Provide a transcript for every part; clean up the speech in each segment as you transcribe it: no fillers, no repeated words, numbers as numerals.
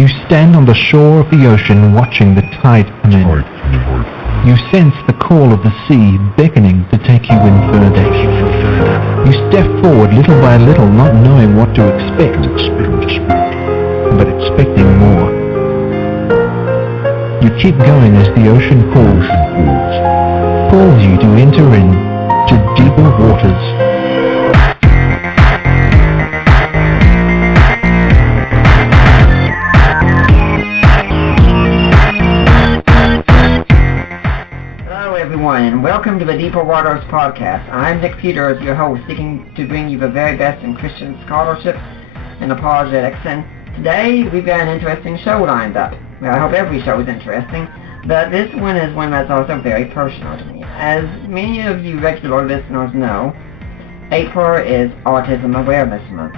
You stand on the shore of the ocean watching the tide come in. You sense the call of the sea beckoning to take you in further. You step forward little by little, not knowing what to expect, but expecting more. You keep going as the ocean calls you to enter in to deeper waters. And welcome to the Deeper Waters podcast. I'm Nick Peters, your host, seeking to bring you the very best in Christian scholarship and apologetics. And today we've got an interesting show lined up. Well, I hope every show is interesting, but this one is one that's also very personal to me. As many of you regular listeners know, April is Autism Awareness Month.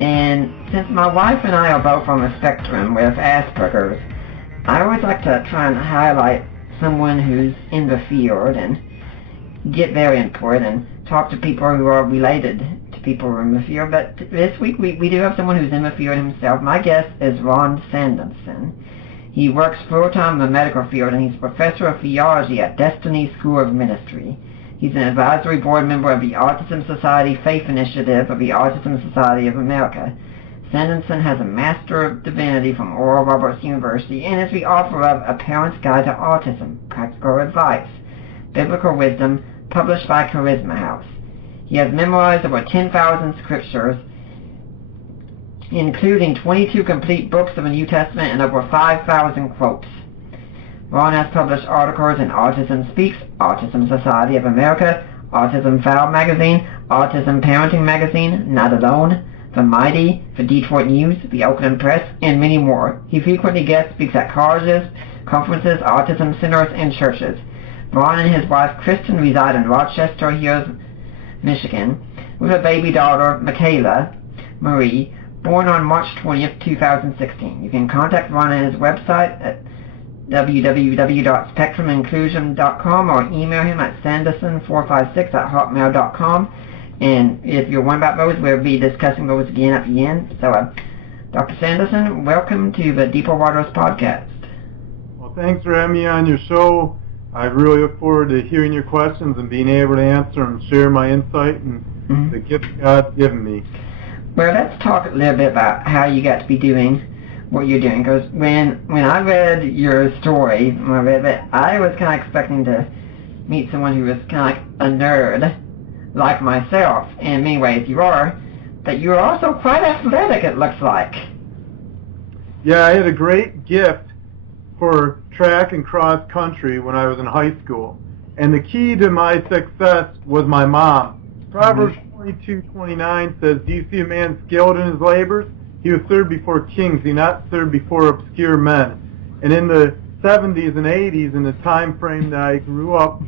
And since my wife and I are both on the spectrum with Asperger's, I always like to try and highlight someone who's in the field and get their input and talk to people who are related to people who are in the field. But this week we do have someone who's in the field himself. My guest is Ron Sandison. He works full-time in the medical field, and he's professor of theology at Destiny School of Ministry. He's an advisory board member of the Autism Society Faith Initiative of the Autism Society of America. Sandison has a Master of Divinity from Oral Roberts University and is the author of A Parent's Guide to Autism, Practical Advice, Biblical Wisdom, published by Charisma House. He has memorized over 10,000 scriptures, including 22 complete books of the New Testament and over 5,000 quotes. Ron has published articles in Autism Speaks, Autism Society of America, Autism File Magazine, Autism Parenting Magazine, Not Alone, The Mighty, the Detroit News, the Oakland Press, and many more. He frequently guest speaks at colleges, conferences, autism centers, and churches. Ron and his wife Kristen reside in Rochester Hills, Michigan, with a baby daughter, Michaela Marie, born on March 20th, 2016. You can contact Ron at his website at www.spectruminclusion.com or email him at sandison456@hotmail.com. And if you're wondering about those, we'll be discussing those again at the end. So, Dr. Sandison, welcome to the Deeper Waters podcast. Well, thanks for having me on your show. I really look forward to hearing your questions and being able to answer and share my insight and the gift God's given me. Well, let's talk a little bit about how you got to be doing what you're doing. Because when I read your story, I was kind of expecting to meet someone who was kind of like a nerd, like myself, in many ways you are, but you're also quite athletic, it looks like. Yeah, I had a great gift for track and cross country when I was in high school. And the key to my success was my mom. Proverbs 22:29 says, "Do you see a man skilled in his labors? He was served before kings, he not served before obscure men." And in the 70s and 80s, in the time frame that I grew up,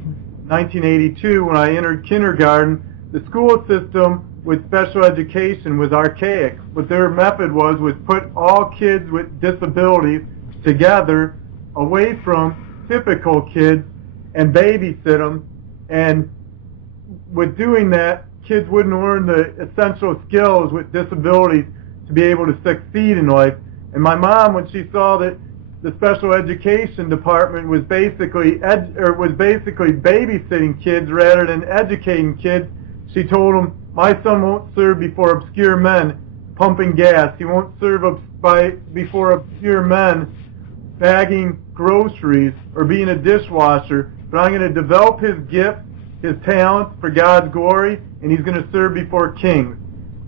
1982, when I entered kindergarten, the school system with special education was archaic. What their method was put all kids with disabilities together away from typical kids and babysit them. And with doing that, kids wouldn't learn the essential skills with disabilities to be able to succeed in life. And my mom, when she saw that the special education department was basically babysitting kids rather than educating kids, she told them, "My son won't serve before obscure men pumping gas. He won't serve before obscure men bagging groceries or being a dishwasher, but I'm going to develop his gift, his talent for God's glory, and he's going to serve before kings."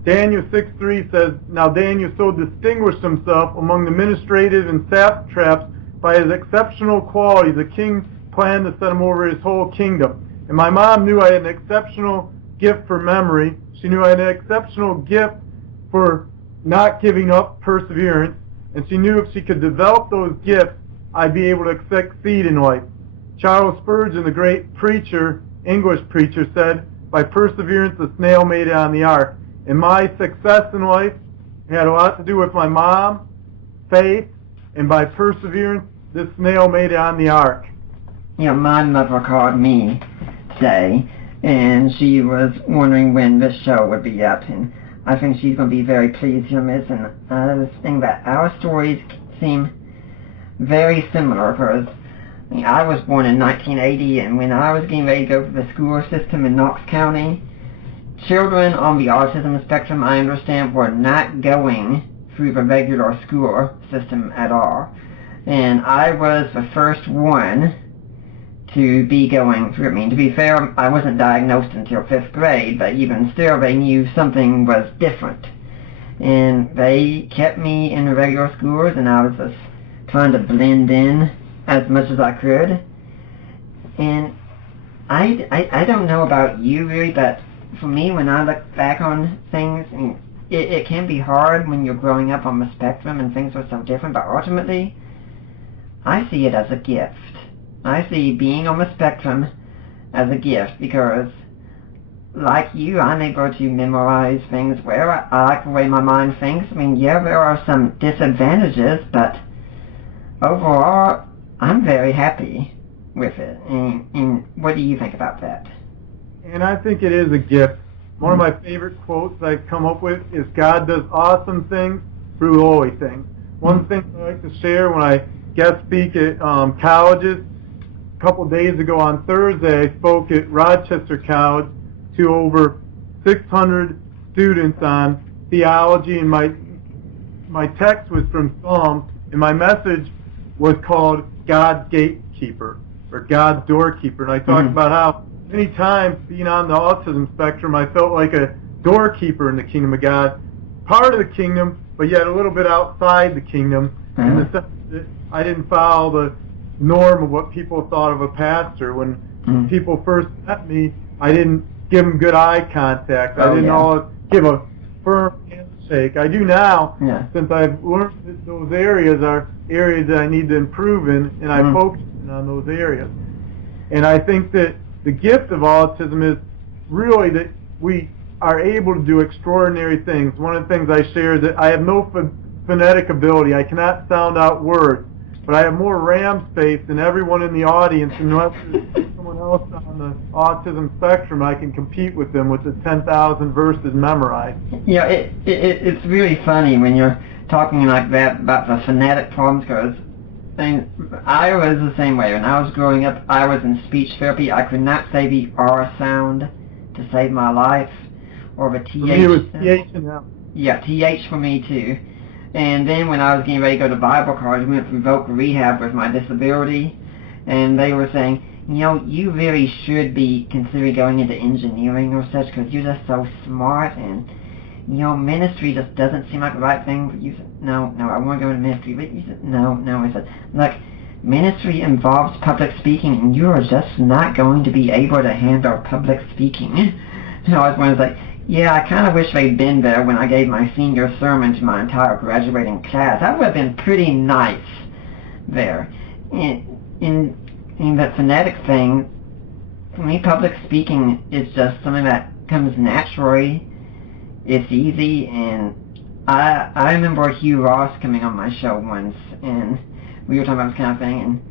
Daniel 6:3 says, "Now Daniel so distinguished himself among the administrative and satraps by his exceptional quality, the king planned to set him over his whole kingdom." And my mom knew I had an exceptional gift for memory. She knew I had an exceptional gift for not giving up, perseverance. And she knew if she could develop those gifts, I'd be able to succeed in life. Charles Spurgeon, the great preacher, English preacher, said, "By perseverance the snail made it on the ark." And my success in life had a lot to do with my mom, faith, and by perseverance, this snail made it on the ark. You know, my mother called me today, and she was wondering when this show would be up. And I think she's going to be very pleased here, Miss. And I was thinking that our stories seem very similar, because I was born in 1980, and when I was getting ready to go through the school system in Knox County, children on the autism spectrum, I understand, were not going through the regular school system at all. And I was the first one to be going through it. I mean, to be fair, I wasn't diagnosed until 5th grade, but even still, they knew something was different. And they kept me in the regular schools, and I was just trying to blend in as much as I could. And I don't know about you, really, but for me, when I look back on things, I mean, it can be hard when you're growing up on the spectrum and things are so different, but ultimately, I see it as a gift. I see being on the spectrum as a gift, because like you, I'm able to memorize things well. I like the way my mind thinks. I mean, yeah, there are some disadvantages, but overall, I'm very happy with it. And what do you think about that? And I think it is a gift. One of my favorite quotes I've come up with is, God does awesome things through holy things. One thing I like to share when I guest speak at colleges, a couple days ago on Thursday, I spoke at Rochester College to over 600 students on theology, and my text was from Psalms, and my message was called God's Gatekeeper, or God's Doorkeeper. And I talked about how many times being on the autism spectrum, I felt like a doorkeeper in the kingdom of God, part of the kingdom, but yet a little bit outside the kingdom, in the sense that I didn't follow the norm of what people thought of a pastor. When people first met me, I didn't give them good eye contact. I didn't always give a firm handshake. I do now, since I've learned that those areas are areas that I need to improve in, and I focus on those areas. And I think that the gift of autism is really that we are able to do extraordinary things. One of the things I share is that I have no phonetic ability. I cannot sound out words, but I have more RAM space than everyone in the audience, and unless there's someone else on the autism spectrum, I can compete with them with the 10,000 verses memorized. Yeah, it's really funny when you're talking like that about the phonetic problems, because I was the same way. When I was growing up, I was in speech therapy. I could not say the R sound to save my life, or the TH. For me, it was TH and L. Yeah, TH for me too. And then when I was getting ready to go to Bible college, we went through vocal rehab with my disability, and they were saying, you know, you really should be considering going into engineering or such, because you're just so smart, and you know, ministry just doesn't seem like the right thing. But you said, no, I want to go into ministry. But you said, no. I said, look, ministry involves public speaking, and you are just not going to be able to handle public speaking. So I was one of like, yeah, I kind of wish they'd been there when I gave my senior sermon to my entire graduating class. That would have been pretty nice there. In that phonetic thing, for me, public speaking is just something that comes naturally. It's easy, and I remember Hugh Ross coming on my show once, and we were talking about this kind of thing, and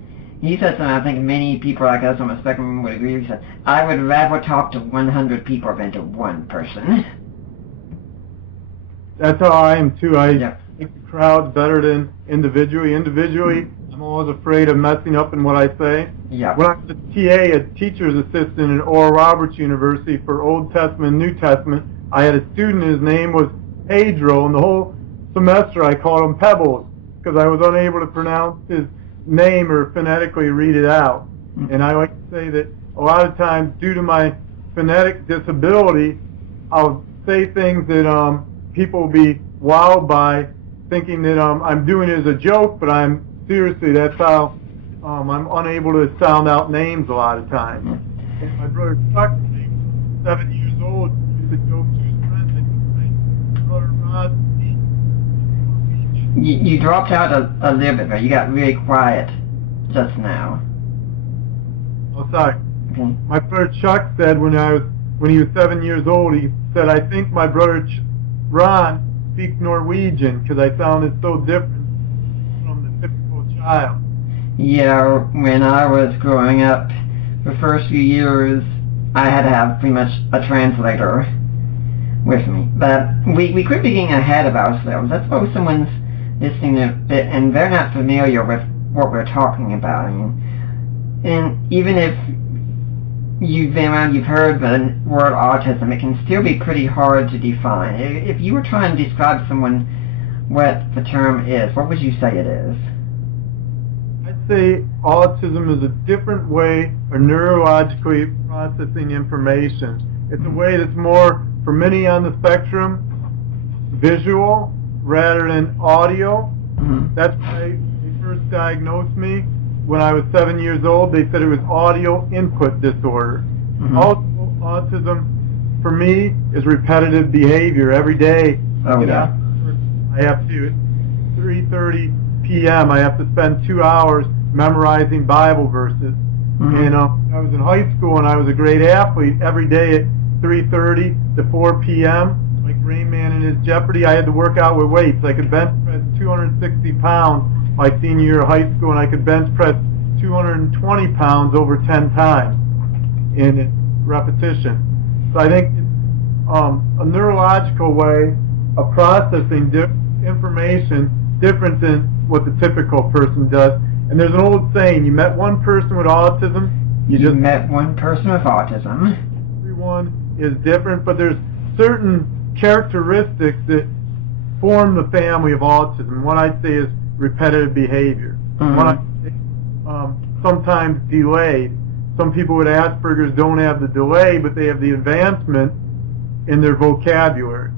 he said something I think many people like us on the spectrum would agree. He said, I would rather talk to 100 people than to one person. That's how I am too. I think the crowd's better than individually. Individually, I'm always afraid of messing up in what I say. Yeah. When I was a TA, a teacher's assistant at Oral Roberts University for Old Testament and New Testament, I had a student, his name was Pedro, and the whole semester I called him Pebbles, because I was unable to pronounce his name or phonetically read it out. And I like to say that a lot of times, due to my phonetic disability, I'll say things that people will be wowed by, thinking that I'm doing it as a joke, but I'm seriously, that's how I'm unable to sound out names a lot of times. And my brother Chuck, 7 years old, used a joke to his friend that my brother Rod. You dropped out a little bit there. You got really quiet just now. Oh, sorry. Okay. My brother Chuck said when he was 7 years old, he said, I think my brother Ron speaks Norwegian because I sounded so different from the typical child. Yeah, when I was growing up, the first few years, I had to have pretty much a translator. with me. But we could be getting ahead of ourselves. Let's suppose someone's listening to it and they're not familiar with what we're talking about. And even if you've been around, you've heard the word autism, it can still be pretty hard to define. If you were trying to describe to someone what the term is, what would you say it is? I'd say autism is a different way of neurologically processing information. It's a way that's more, for many on the spectrum, visual rather than audio. Mm-hmm. That's why they first diagnosed me. When I was 7 years old, they said it was audio input disorder. Mm-hmm. Also, autism, for me, is repetitive behavior. Every day, I have to, at 3:30 p.m., I have to spend 2 hours memorizing Bible verses. Mm-hmm. And I was in high school, and I was a great athlete. Every day at 3:30 to 4 p.m., like Rain Man in his Jeopardy, I had to work out with weights. I could bench press 260 pounds my senior year of high school, and I could bench press 220 pounds over 10 times in repetition. So I think it's a neurological way of processing information different than what the typical person does. And there's an old saying, you met one person with autism, you just met one person with autism. Everyone is different, but there's certain characteristics that form the family of autism. One I'd say is repetitive behavior. Mm-hmm. One I'd say, sometimes delayed. Some people with Asperger's don't have the delay, but they have the advancement in their vocabulary.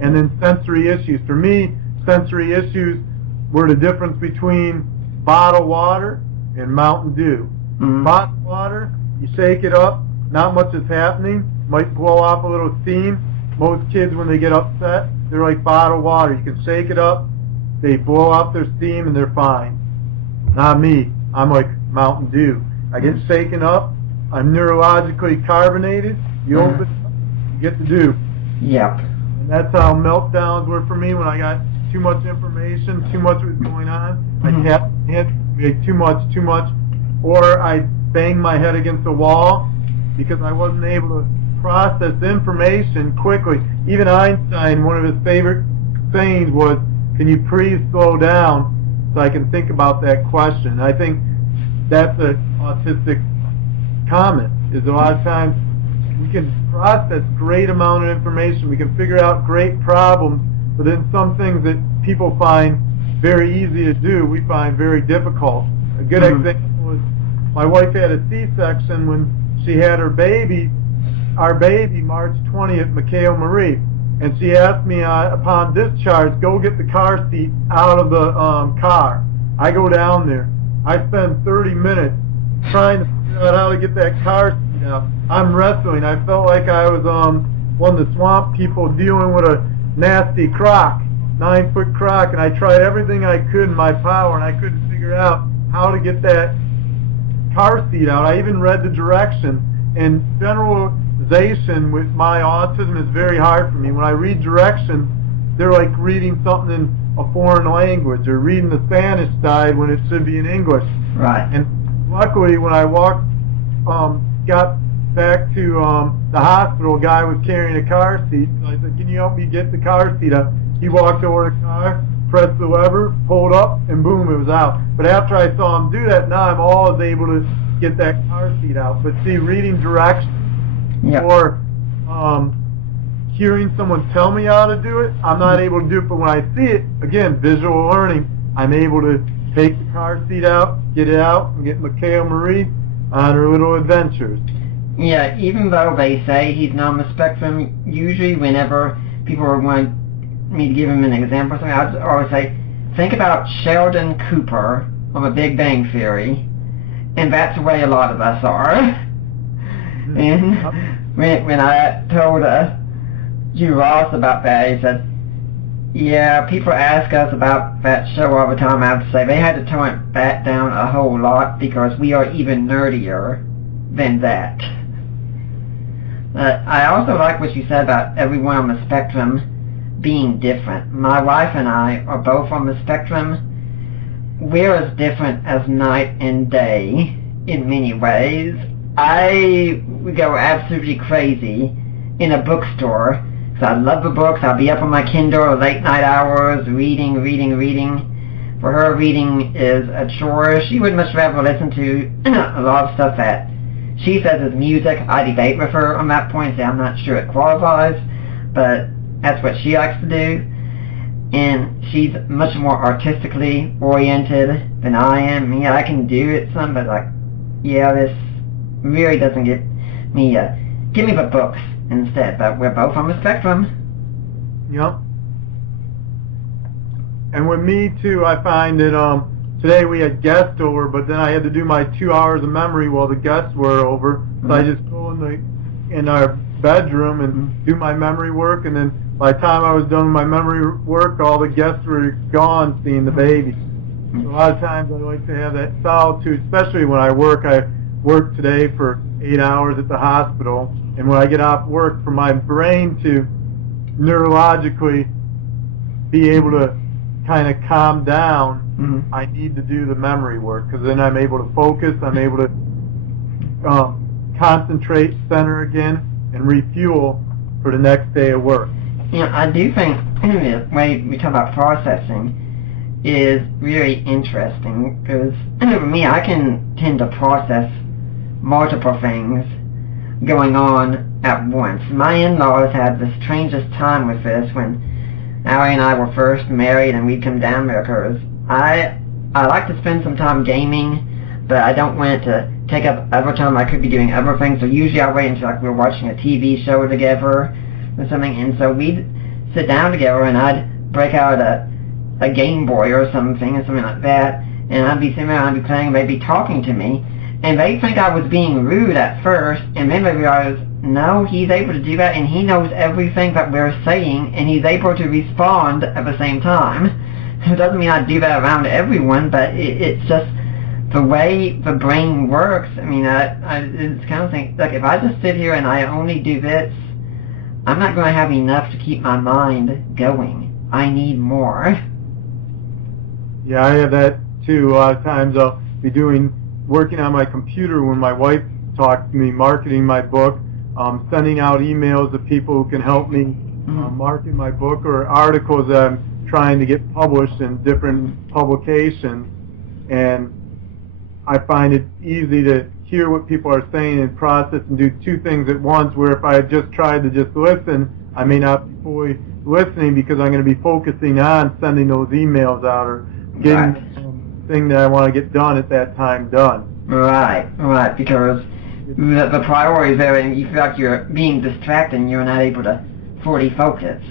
And then sensory issues. For me, sensory issues were the difference between bottled water and Mountain Dew. Mm-hmm. Bottled water, you shake it up, not much is happening, might blow off a little steam. Most kids, when they get upset, they're like bottled water. You can shake it up, they blow off their steam, and they're fine. Not me. I'm like Mountain Dew. I get shaken up, I'm neurologically carbonated, you open it up, you get the dew. Yep. And that's how meltdowns were for me when I got too much information, too much was going on. Mm-hmm. I kept make too much, or I bang my head against the wall because I wasn't able to process information quickly. Even Einstein, one of his favorite sayings was, can you please slow down so I can think about that question? And I think that's an autistic comment, is a lot of times we can process great amount of information, we can figure out great problems, but then some things that people find very easy to do, we find very difficult. A good example is my wife had a C-section when she had her baby, our baby, March 20th, Mikhail Marie, and she asked me upon discharge, go get the car seat out of the car. I go down there. I spend 30 minutes trying to figure out how to get that car seat out. I'm wrestling. I felt like I was one of the swamp people dealing with a nasty croc, 9-foot croc, and I tried everything I could in my power, and I couldn't figure out how to get that car seat out. I even read the directions, and generalization with my autism is very hard for me. When I read directions, they're like reading something in a foreign language or reading the Spanish side when it should be in English. Right. And luckily, when I got back to the hospital, a guy was carrying a car seat. So I said, can you help me get the car seat up? He walked over to the car, pressed the lever, pulled up, and boom, it was out. But after I saw him do that, now I'm always able to get that car seat out. But see, reading directions or hearing someone tell me how to do it, I'm not able to do it. But when I see it, again, visual learning, I'm able to take the car seat out, get it out, and get Mikhail Marie on her little adventures. Yeah, even though they say he's not on the spectrum, usually whenever people want me to give him an example or something, I always say, think about Sheldon Cooper on The Big Bang Theory, and that's the way a lot of us are. And when I told Hugh Ross about that, he said, yeah, people ask us about that show all the time. I have to say, they had to tone it back down a whole lot because we are even nerdier than that. I also like what you said about everyone on the spectrum being different. My wife and I are both on the spectrum. We're as different as night and day in many ways. I would go absolutely crazy in a bookstore So I love the books. I'll be up on my Kindle late night hours, reading. For her, reading is a chore. She would much rather listen to a lot of stuff that she says is music. I debate with her on that point. Say I'm not sure it qualifies, but that's what she likes to do. And she's much more artistically oriented than I am. Yeah, I can do it some, but like, yeah, this really doesn't get me. Give me the books instead. But we're both on the spectrum. Yep. And with me too, I find that today we had guests over, but then I had to do my 2 hours of memory while the guests were over. So I just go in our bedroom and do my memory work, and then by the time I was done with my memory work, all the guests were gone seeing the baby. So a lot of times I like to have that solitude, especially when I work. I work today for 8 hours at the hospital, and when I get off work, for my brain to neurologically be able to kind of calm down, I need to do the memory work, because then I'm able to focus, I'm able to concentrate, center again, and refuel for the next day of work. Yeah, I do think when we talk about processing is really interesting, because for me, I can tend to process multiple things going on at once. My in-laws had the strangest time with this when Allie and I were first married and we'd come down there, because I like to spend some time gaming, but I don't want it to take up other time. I could be doing other things, so usually I wait until like we're watching a TV show together or something, and so we'd sit down together and I'd break out a Game Boy or something like that, and I'd be sitting there and I'd be playing, and they'd be talking to me, and they think I was being rude at first, and then they realize, no, he's able to do that, and he knows everything that we're saying, and he's able to respond at the same time. It doesn't mean I do that around everyone, but it's just the way the brain works. I mean, it's kind of thing, like if I just sit here and I only do this, I'm not going to have enough to keep my mind going. I need more. Yeah, I have that too. A lot of times I'll be working on my computer when my wife talks to me, marketing my book, sending out emails to people who can help me market my book, or articles that I'm trying to get published in different publications. And I find it easy to hear what people are saying and process and do two things at once, where if I had just tried to just listen, I may not be fully listening, because I'm going to be focusing on sending those emails out or getting the thing that I want to get done at that time done. Right, because the priority is there, and you feel like you're being distracted and you're not able to fully focus.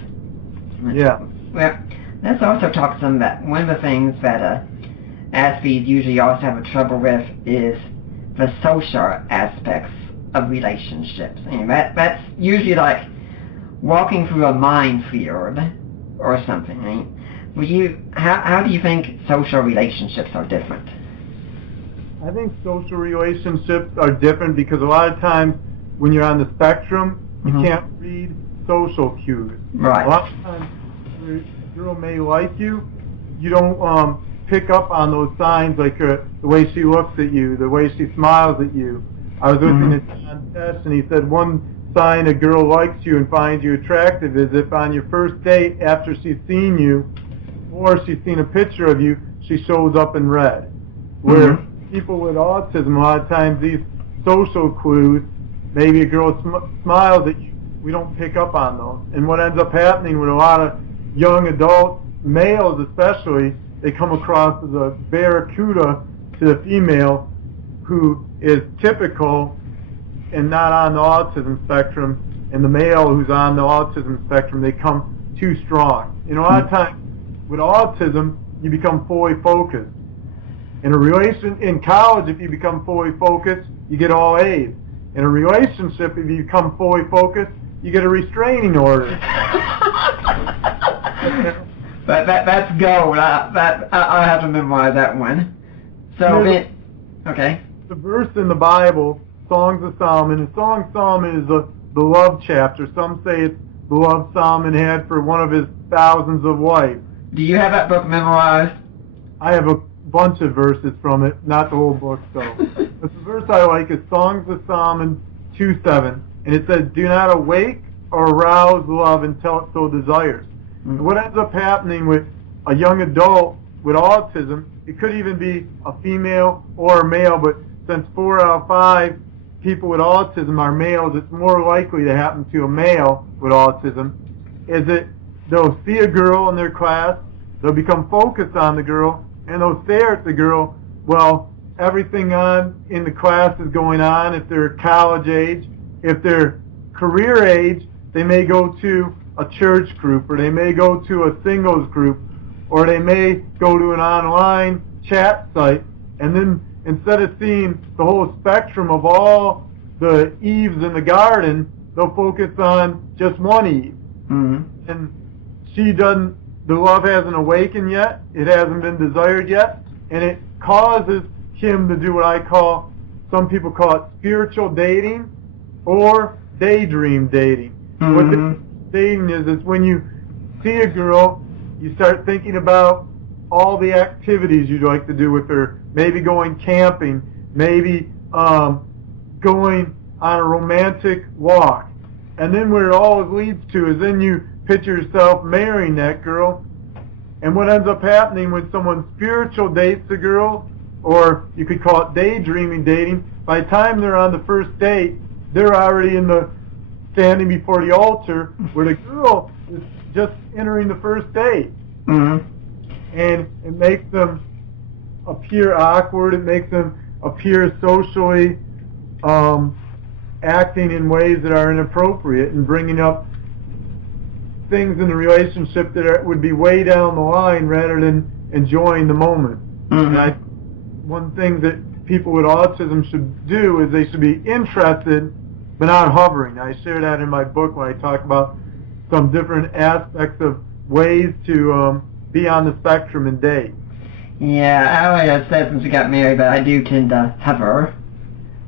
Yeah. Well, let's also talk some about one of the things that Aspies usually also have a trouble with is the social aspects of relationships. I mean, that's usually like walking through a minefield or something. I mean, how do you think social relationships are different? I think social relationships are different because a lot of times when you're on the spectrum, you can't read social cues. Right. A lot of times a girl may like you, you don't pick up on those signs, like the way she looks at you, the way she smiles at you. I was listening to John Tesh, and he said one sign a girl likes you and finds you attractive is if on your first date, after she's seen you, or she's seen a picture of you, she shows up in red. Where people with autism, a lot of times these social clues, maybe a girl smiles at you, we don't pick up on those. And what ends up happening with a lot of young adult males especially, they come across as a barracuda to the female who is typical and not on the autism spectrum, and the male who's on the autism spectrum, they come too strong. You know, a lot of times with autism, you become fully focused. In college, if you become fully focused, you get all A's. In a relationship, if you become fully focused, you get a restraining order. That's gold. I have to memorize that one. So okay. The verse in the Bible, Songs of Solomon. The Song of Solomon is the love chapter. Some say it's the love Solomon had for one of his thousands of wives. Do you have that book memorized? I have a bunch of verses from it, not the whole book though. But the verse I like is Songs of Solomon 2:7, and it says, "Do not awake or arouse love until it so desires. And what ends up happening with a young adult with autism, it could even be a female or a male, but since 4 out of 5 people with autism are males, it's more likely to happen to a male with autism, is that they'll see a girl in their class, they'll become focused on the girl, and they'll stare at the girl while everything on in the class is going on. If they're college age, if they're career age, they may go to a church group, or they may go to a singles group, or they may go to an online chat site, and then instead of seeing the whole spectrum of all the Eves in the garden, they'll focus on just one Eve. Mm-hmm. And the love hasn't awakened yet, it hasn't been desired yet, and it causes him to do what some people call it spiritual dating or daydream dating. Mm-hmm. What this dating is when you see a girl, you start thinking about all the activities you'd like to do with her, maybe going camping, maybe going on a romantic walk. And then where it all leads to is then you picture yourself marrying that girl. And what ends up happening when someone spiritual dates a girl, or you could call it daydreaming dating, by the time they're on the first date, they're already standing before the altar where the girl is just entering the first date. Mm-hmm. And it makes them appear awkward, it makes them appear socially acting in ways that are inappropriate and bringing up things in the relationship that would be way down the line rather than enjoying the moment. Mm-hmm. And one thing that people with autism should do is they should be interested but not hovering. I share that in my book when I talk about some different aspects of ways to be on the spectrum and date. Yeah, I always said since we got married, but I do tend to hover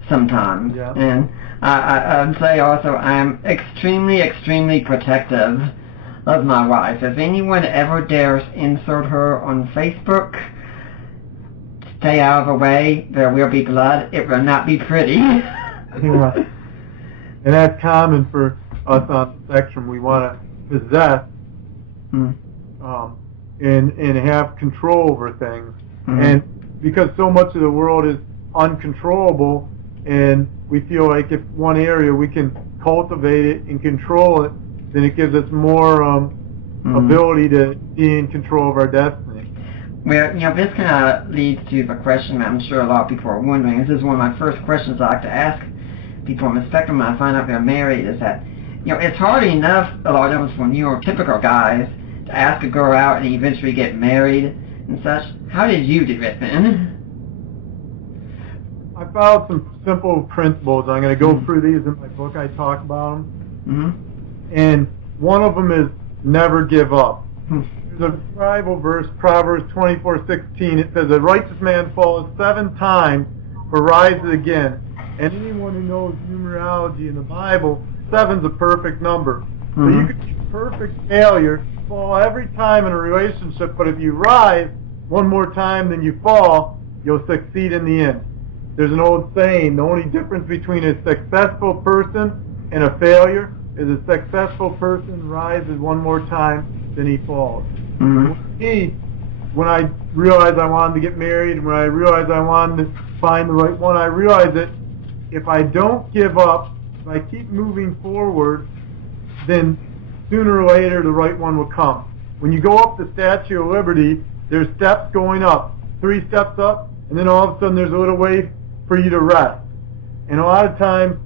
sometimes. Yeah. And I would say also I'm extremely, extremely protective of my wife. If anyone ever dares insert her on Facebook, stay out of her way. There will be blood. It will not be pretty. Yeah. And that's common for us on the spectrum. We want to possess and have control over things. Mm-hmm. And because so much of the world is uncontrollable, and we feel like if one area we can cultivate it and control it, then it gives us more ability to be in control of our destiny. Well, this kind of leads to the question that I'm sure a lot of people are wondering. This is one of my first questions I like to ask people on the spectrum when I find out they're married, is that, it's hard enough, a lot of times for neurotypical guys, to ask a girl out and eventually get married and such. How did you do it then? I followed some simple principles. I'm going to go through these in my book. I talk about them. Mm-hmm. And one of them is never give up. There's a Bible verse, Proverbs 24:16. It says, "A righteous man falls 7 times, but rises again." And anyone who knows numerology in the Bible, 7's a perfect number. Mm-hmm. So you could be a perfect failure, fall every time in a relationship, but if you rise one more time than you fall, you'll succeed in the end. There's an old saying, the only difference between a successful person and a failure is a successful person rises one more time than he falls. Mm-hmm. When I realized I wanted to get married, when I realized I wanted to find the right one, I realized that if I don't give up, if I keep moving forward, then sooner or later the right one will come. When you go up the Statue of Liberty, there's steps going up, 3 steps up, and then all of a sudden there's a little way for you to rest. And a lot of times,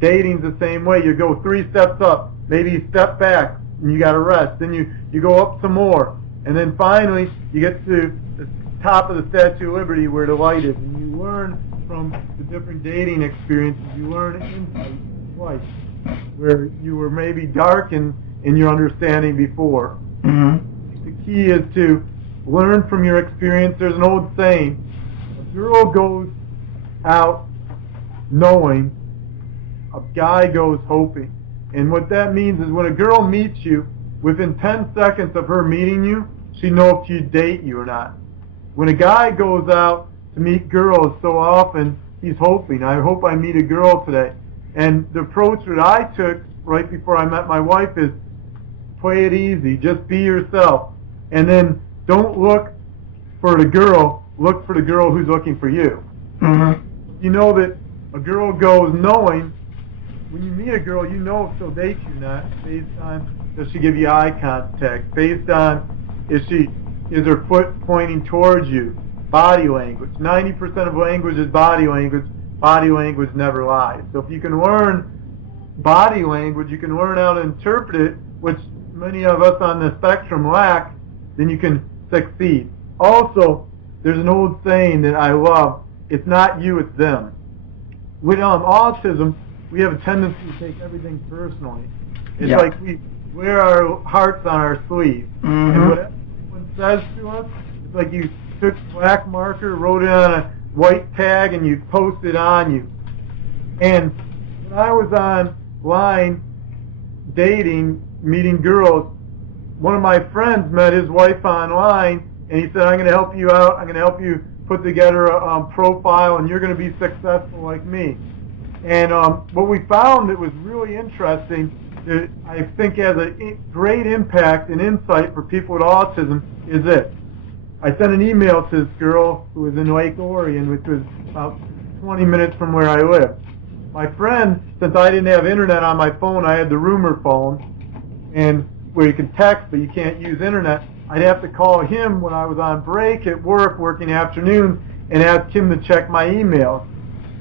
dating's the same way. You go 3 steps up, maybe you step back, and you got to rest. Then you go up some more, and then finally you get to the top of the Statue of Liberty where the light is, and you learn from the different dating experiences. You learn insight in life where you were maybe darkened in your understanding before. Mm-hmm. The key is to learn from your experience. There's an old saying, a girl goes out knowing, a guy goes hoping. And what that means is when a girl meets you, within 10 seconds of her meeting you, she knows if she'd date you or not. When a guy goes out to meet girls, so often he's hoping, I hope I meet a girl today. And the approach that I took right before I met my wife is play it easy. Just be yourself. And then don't look for the girl. Look for the girl who's looking for you. Mm-hmm. You know that a girl goes knowing, when you meet a girl, you know if she'll date you not based on, does she give you eye contact, based on is her foot pointing towards you, body language. 90% of language is body language. Body language never lies. So if you can learn body language, you can learn how to interpret it, which many of us on the spectrum lack, then you can succeed. Also, there's an old saying that I love, it's not you, it's them. With autism, we have a tendency to take everything personally. It's like we wear our hearts on our sleeve. And whatever someone says to us, it's like you took black marker, wrote it on a white tag, and you posted on you. And when I was online dating, meeting girls, one of my friends met his wife online, and he said, I'm going to help you out, I'm going to help you put together a profile, and you're going to be successful like me. And what we found that was really interesting, that I think has a great impact and insight for people with autism, is this. I sent an email to this girl who was in Lake Orion, which was about 20 minutes from where I live. My friend, since I didn't have internet on my phone, I had the roomer phone, and where you can text but you can't use internet, I'd have to call him when I was on break at work, working afternoons, and ask him to check my emails.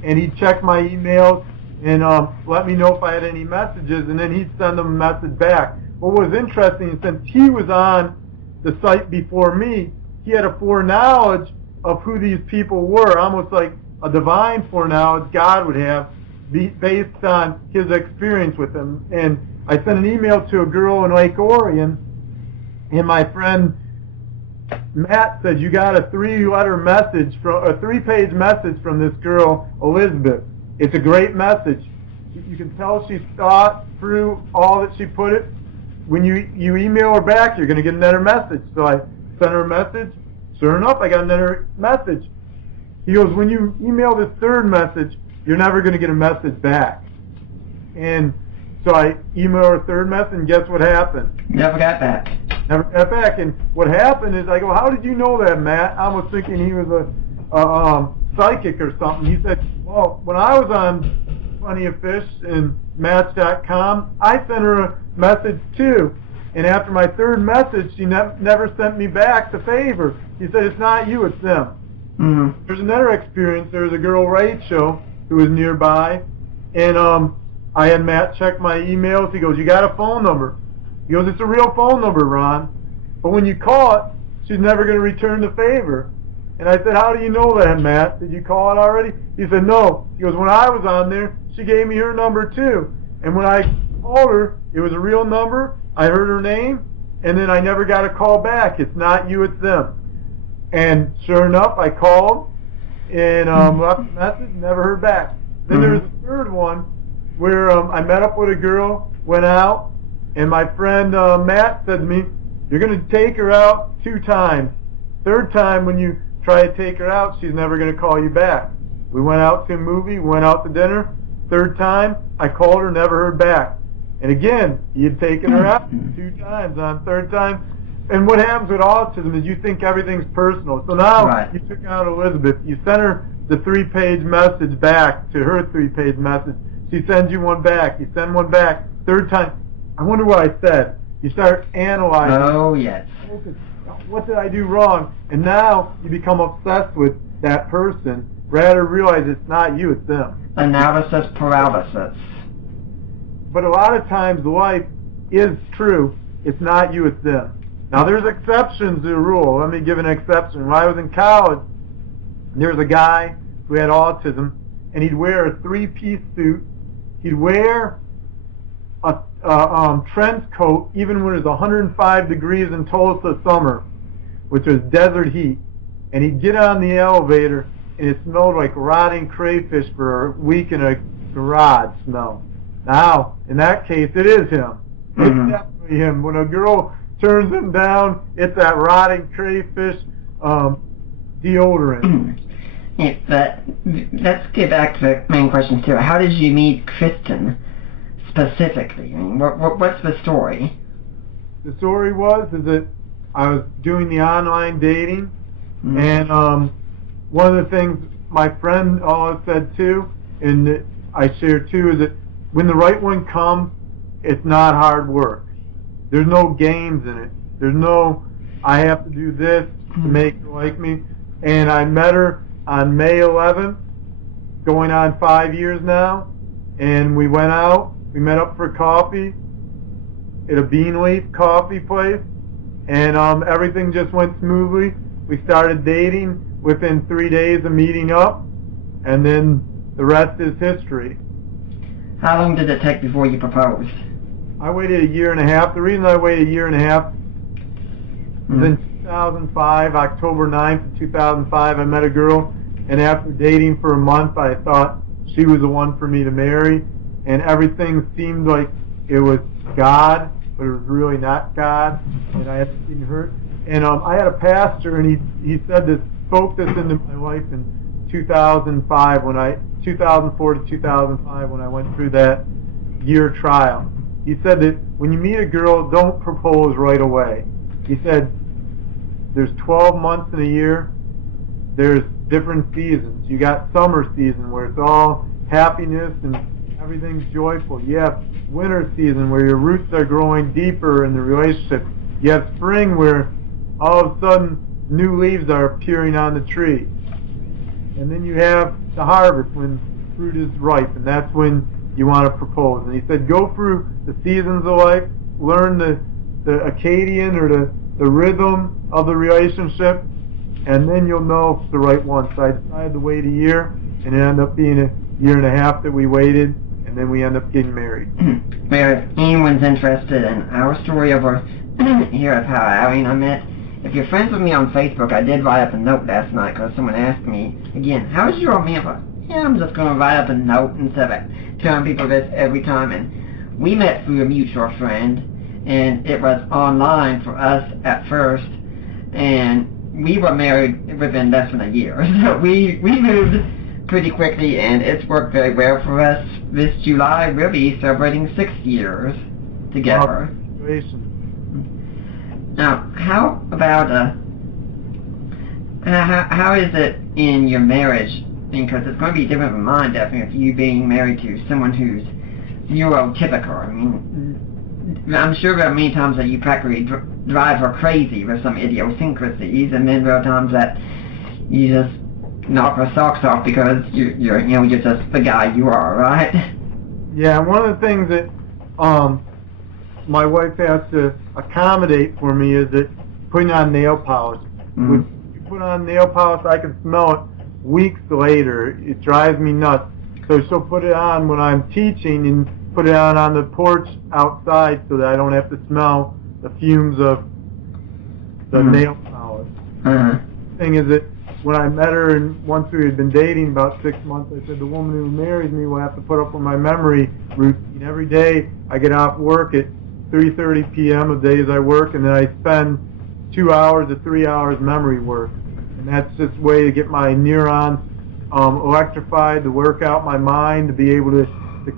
And he'd check my emails and let me know if I had any messages, and then he'd send them a message back. What was interesting is since he was on the site before me, he had a foreknowledge of who these people were, almost like a divine foreknowledge God would have based on his experience with them. And I sent an email to a girl in Lake Orion, and my friend Matt said, you got a 3-letter message, a 3-page message from this girl, Elizabeth. It's a great message. You can tell she thought through all that she put it. When you email her back, you're going to get another message. So I sent her a message. Sure enough, I got another message. He goes, when you email this third message, you're never going to get a message back. And so I emailed her a third message, and guess what happened? Never got back. Never got back. And what happened is, I go, how did you know that, Matt? I was thinking he was a psychic or something. He said, well, when I was on Plenty of Fish and Match.com, I sent her a message too. And after my third message, she never sent me back the favor. He said, it's not you, it's them. Mm-hmm. There's another experience. There was a girl, Rachel, who was nearby, and I had Matt check my emails. He goes, you got a phone number? He goes, it's a real phone number, Ron. But when you call it, she's never going to return the favor. And I said, how do you know that, Matt? Did you call it already? He said, no. He goes, when I was on there, she gave me her number too. And when I called her, it was a real number. I heard her name, and then I never got a call back. It's not you, it's them. And sure enough, I called and left a message, never heard back. Then there was a third one where I met up with a girl, went out, and my friend Matt said to me, you're going to take her out 2 times. Third time, when you try to take her out, she's never going to call you back. We went out to a movie, went out to dinner. Third time, I called her, never heard back. And again, you'd taken her out 2 times. On third time, and what happens with autism is you think everything's personal. So now you took out Elizabeth. You sent her the 3-page message back to her 3-page message. She sends you one back. You send one back. Third time, I wonder what I said. You start analyzing. Oh, yes. What did I do wrong? And now you become obsessed with that person, rather realize it's not you, it's them. Analysis paralysis. But a lot of times life is true. It's not you, it's them. Now there's exceptions to the rule. Let me give an exception. When I was in college, there was a guy who had autism, and he'd wear a 3-piece suit. He'd wear a trench coat even when it was 105 degrees in Tulsa summer, which was desert heat. And he'd get on the elevator, and it smelled like rotting crayfish for a week in a garage smell. Now, in that case, it is him. It's definitely him. When a girl turns him down, it's that rotting crayfish deodorant. Let's get back to the main question too. How did you meet Kristen? specifically? I mean, what's the story? The story is that I was doing the online dating, and one of the things my friend always said too, and that I share too, is that when the right one comes, it's not hard work. There's no games in it. There's no, I have to do this to make her like me. And I met her on May 11th, going on 5 years now, and we went out, we met up for coffee at a Bean Leaf coffee place, and everything just went smoothly. We started dating within 3 days of meeting up, and then the rest is history. How long did it take before you proposed? I waited 1.5 years. The reason I waited 1.5 years was in 2005, October 9th, 2005, I met a girl, and after dating for a month, I thought she was the one for me to marry, and everything seemed like it was God, but it was really not God, and I had seen her. And I had a pastor, and he said this, spoke this into my life in 2005, 2004 to 2005, when I went through that year trial. He said that when you meet a girl, don't propose right away. He said there's 12 months in a year. There's different seasons. You got summer season where it's all happiness and everything's joyful. You have winter season where your roots are growing deeper in the relationship. You have spring where all of a sudden new leaves are appearing on the tree. And then you have the harvest when fruit is ripe, and that's when you want to propose. And he said, go through the seasons of life, learn the Akkadian or the rhythm of the relationship, and then you'll know if it's the right one. So I decided to wait 1 year, and it ended up being 1.5 years that we waited, and then we ended up getting married. Well, if anyone's interested in our story over here of how Allie and I met, if you're friends with me on Facebook, I did write up a note last night because someone asked me, again, how is your romance? Yeah, I'm just going to write up a note instead of telling people this every time. And we met through a mutual friend, and it was online for us at first, and we were married within less than 1 year. So we moved pretty quickly, and it's worked very well for us. This July, we'll be celebrating 6 years together. Congratulations. Now, how about, how is it in your marriage? Because it's going to be different from mine, definitely, if you being married to someone who's neurotypical. I mean, I'm sure there are many times that you practically drive her crazy with some idiosyncrasies, and then there are times that you just knock her socks off because you're just the guy you are, right? Yeah, one of the things that my wife has to accommodate for me is that putting on nail polish. When you put on nail polish, I can smell it weeks later. It drives me nuts. So she'll put it on when I'm teaching and put it on the porch outside so that I don't have to smell the fumes of the nail polish. The thing is that when I met her, and once we had been dating about 6 months, I said the woman who marries me will have to put up with my memory routine. Every day I get off work at 3:30 p.m. of days I work, and then I spend 2 hours to 3 hours memory work. And that's just a way to get my neurons electrified, to work out my mind, to be able to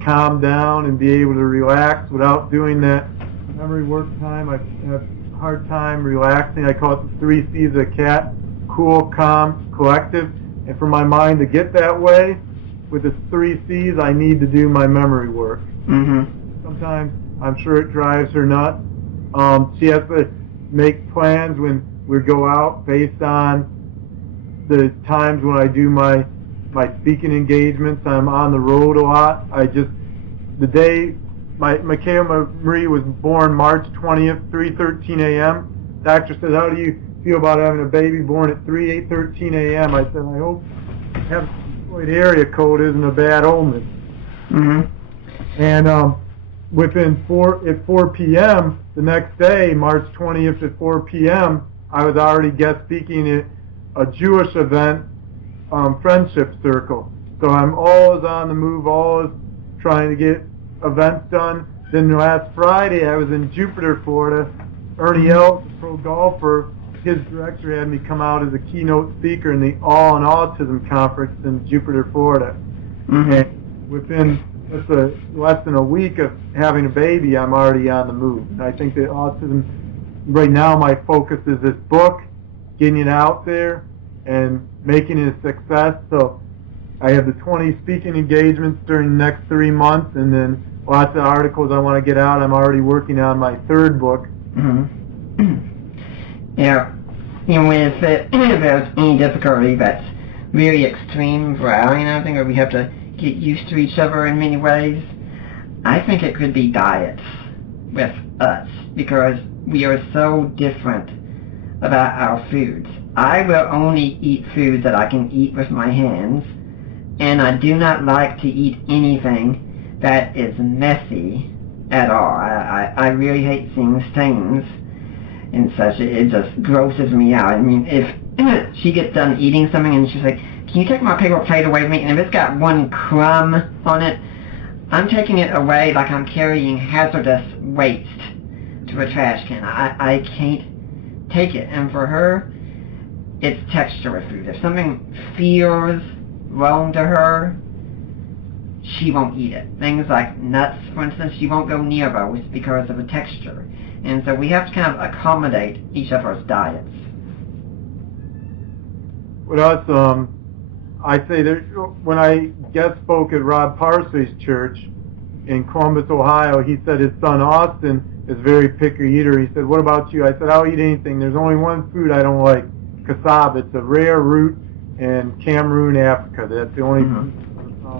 calm down and be able to relax without doing that memory work time. I have a hard time relaxing. I call it the 3 C's of a cat: cool, calm, collective. And for my mind to get that way, with the 3 C's, I need to do my memory work. Sometimes I'm sure it drives her nuts. She has to make plans when we go out based on the times when I do my speaking engagements. I'm on the road a lot. The day Michaela Marie was born, March 20th, 3:13 a.m. Doctor said, how do you feel about having a baby born at 8:13 a.m.? I said, I hope having the area code isn't a bad omen. And within 4 p.m. the next day, March 20th at 4 p.m., I was already guest speaking at a Jewish event, Friendship Circle. So I'm always on the move, always trying to get events done. Then last Friday, I was in Jupiter, Florida. Ernie Els, a pro golfer, his director had me come out as a keynote speaker in the All in Autism Conference in Jupiter, Florida. And within less than a week of having a baby, I'm already on the move. And I think that autism, right now my focus is this book, getting it out there, and making it a success. So I have the 20 speaking engagements during the next 3 months, and then lots of articles I want to get out. I'm already working on my third book. Yeah. And if there's any difficulty that's really extreme for Allie and everything, or we have to get used to each other in many ways, I think it could be diets with us, because we are so different about our foods. I will only eat food that I can eat with my hands, and I do not like to eat anything that is messy at all. I really hate seeing stains and such. It just grosses me out. I mean, if she gets done eating something and she's like, can you take my paper plate away from me? And if it's got one crumb on it, I'm taking it away like I'm carrying hazardous waste to a trash can. I can't take it. And for her, it's texture of food. If something feels wrong to her, she won't eat it. Things like nuts, for instance, she won't go near those because of the texture. And so we have to kind of accommodate each other's diets. With us, I say that when I guest spoke at Rob Parsley's church in Columbus, Ohio, he said his son Austin is a very picky eater. He said, what about you? I said, I'll eat anything. There's only one food I don't like, cassava. It's a rare root in Cameroon, Africa. That's the only food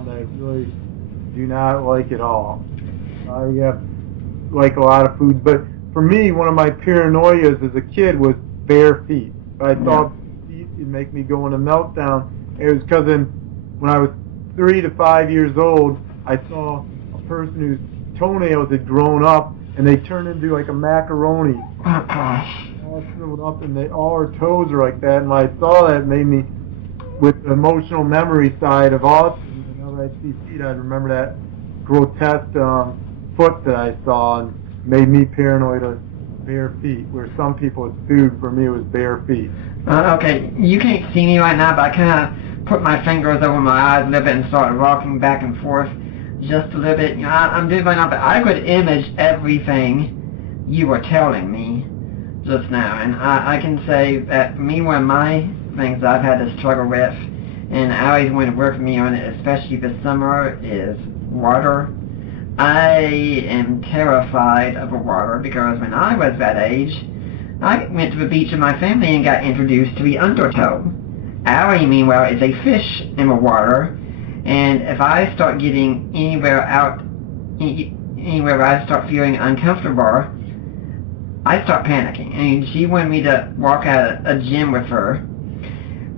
that I really do not like at all. I like a lot of foods, but for me, one of my paranoias as a kid was bare feet. I thought feet would make me go in a meltdown. It was because when I was 3 to 5 years old, I saw a person whose toenails had grown up, and they turned into like a macaroni. All shriveled up, and all her toes are like that. And when I saw that, it made me, with the emotional memory side of autism, whenever I see feet, I remember that grotesque foot that I saw, and made me paranoid of bare feet. Where some people it's food, for me it was bare feet. Okay, you can't see me right now, but I kind of put my fingers over my eyes a little bit and started rocking back and forth just a little bit. You know, I'm doing right now, but I could image everything you were telling me just now, and I can say that for me, one of my things I've had to struggle with, and I always want to work with me on it, especially this summer, is water. I am terrified of the water because when I was that age, I went to the beach with my family and got introduced to the undertow. Allie, meanwhile, is a fish in the water, and if I start getting anywhere where I start feeling uncomfortable, I start panicking. I mean, she wanted me to walk out a gym with her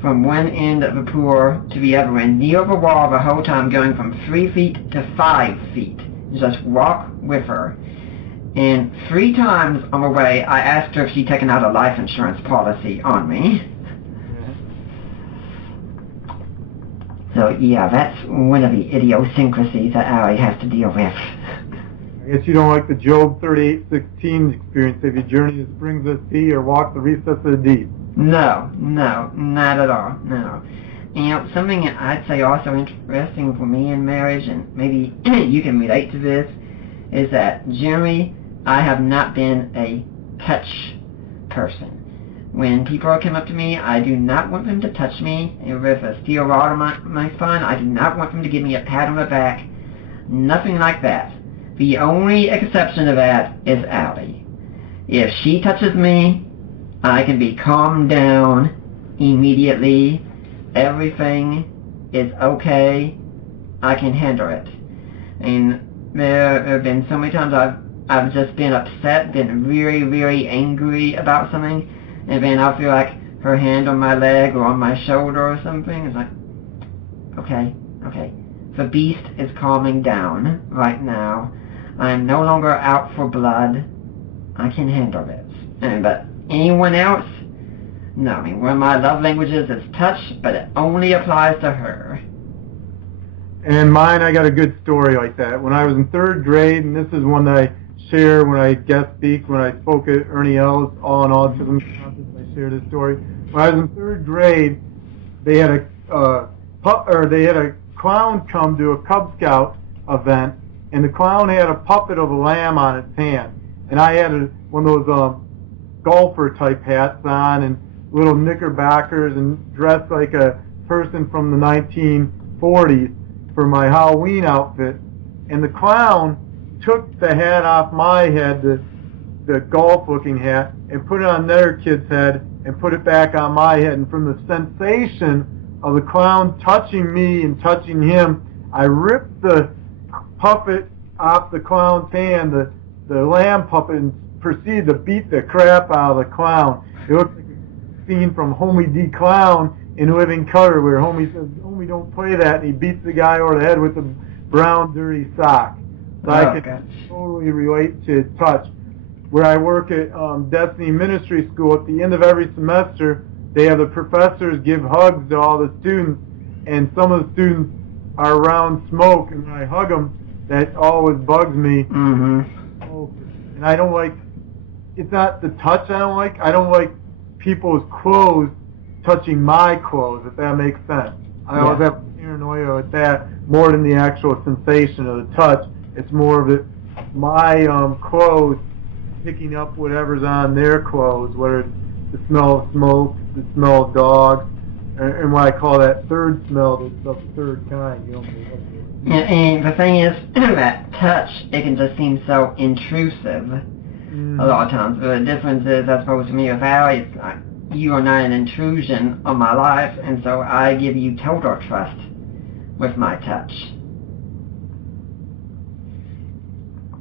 from one end of the pool to the other end, near the wall the whole time, going from 3 feet to 5 feet. Just walk with her. And 3 times on the way, I asked her if she'd taken out a life insurance policy on me. So yeah, that's one of the idiosyncrasies that Allie has to deal with. I guess you don't like the Job 38:16 experience of your journey that brings us to or walk the recess of the deep. No, not at all, no. You know, something I'd say also interesting for me in marriage, and maybe you can relate to this, is that generally I have not been a touch person. When people come up to me, I do not want them to touch me with a steel rod on my spine. I do not want them to give me a pat on the back. Nothing like that. The only exception to that is Allie. If she touches me, I can be calmed down immediately. Everything is okay. I can handle it. And there have been so many times I've just been upset, been really, really angry about something, and then I'll feel like her hand on my leg or on my shoulder or something. It's like, okay. The beast is calming down right now. I'm no longer out for blood. I can handle this. But anyone else? No, I mean, one of my love languages is touch, but it only applies to her. And mine, I got a good story like that. When I was in 3rd grade, and this is one that I share when I guest speak, when I spoke at Ernie Ellis All in Autism, I share this story. When I was in 3rd grade, they had a clown come to a Cub Scout event, and the clown had a puppet of a lamb on its hand, and I had one of those golfer type hats on and little knickerbockers and dressed like a person from the 1940s for my Halloween outfit. And the clown took the hat off my head, the golf-looking hat, and put it on their kid's head and put it back on my head. And from the sensation of the clown touching me and touching him, I ripped the puppet off the clown's hand, the lamb puppet, and proceeded to beat the crap out of the clown. It looked like a scene from Homie D. Clown in Living Color, where Homie says, "Homie, don't play that," and he beats the guy over the head with the brown dirty sock. So I can totally relate to touch. Where I work at Destiny Ministry School, at the end of every semester, they have the professors give hugs to all the students, and some of the students are around smoke, and when I hug them, that always bugs me. Mm-hmm. And I don't like, it's not the touch I don't like people's clothes touching my clothes, if that makes sense. I always have paranoia with that more than the actual sensation of the touch. It's more of my clothes picking up whatever's on their clothes, whether it's the smell of smoke, the smell of dogs, and what I call that third smell, that's the third kind. Yeah, and the thing is, that touch, it can just seem so intrusive a lot of times. But the difference is, I suppose, to me with Allie, it's like, you are not an intrusion on my life, and so I give you total trust with my touch.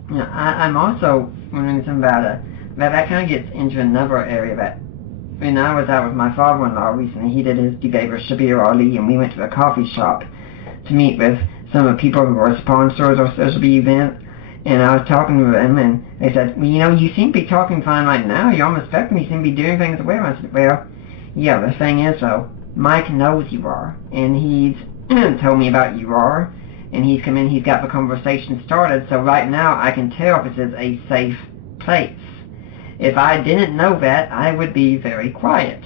Now, I'm also wondering something about that kind of gets into another area that when I was out with my father-in-law recently, he did his debate with Shabir Ali, and we went to a coffee shop to meet with some of the people who were sponsors of social event, and I was talking to them, and they said, well, you know, you seem to be talking fine right now, you're almost expecting you seem to be doing things well. I said, well, yeah, the thing is, though, Mike knows you are, and he's told me about you are, and he's come in, he's got the conversation started, so right now I can tell this is a safe place. If I didn't know that, I would be very quiet.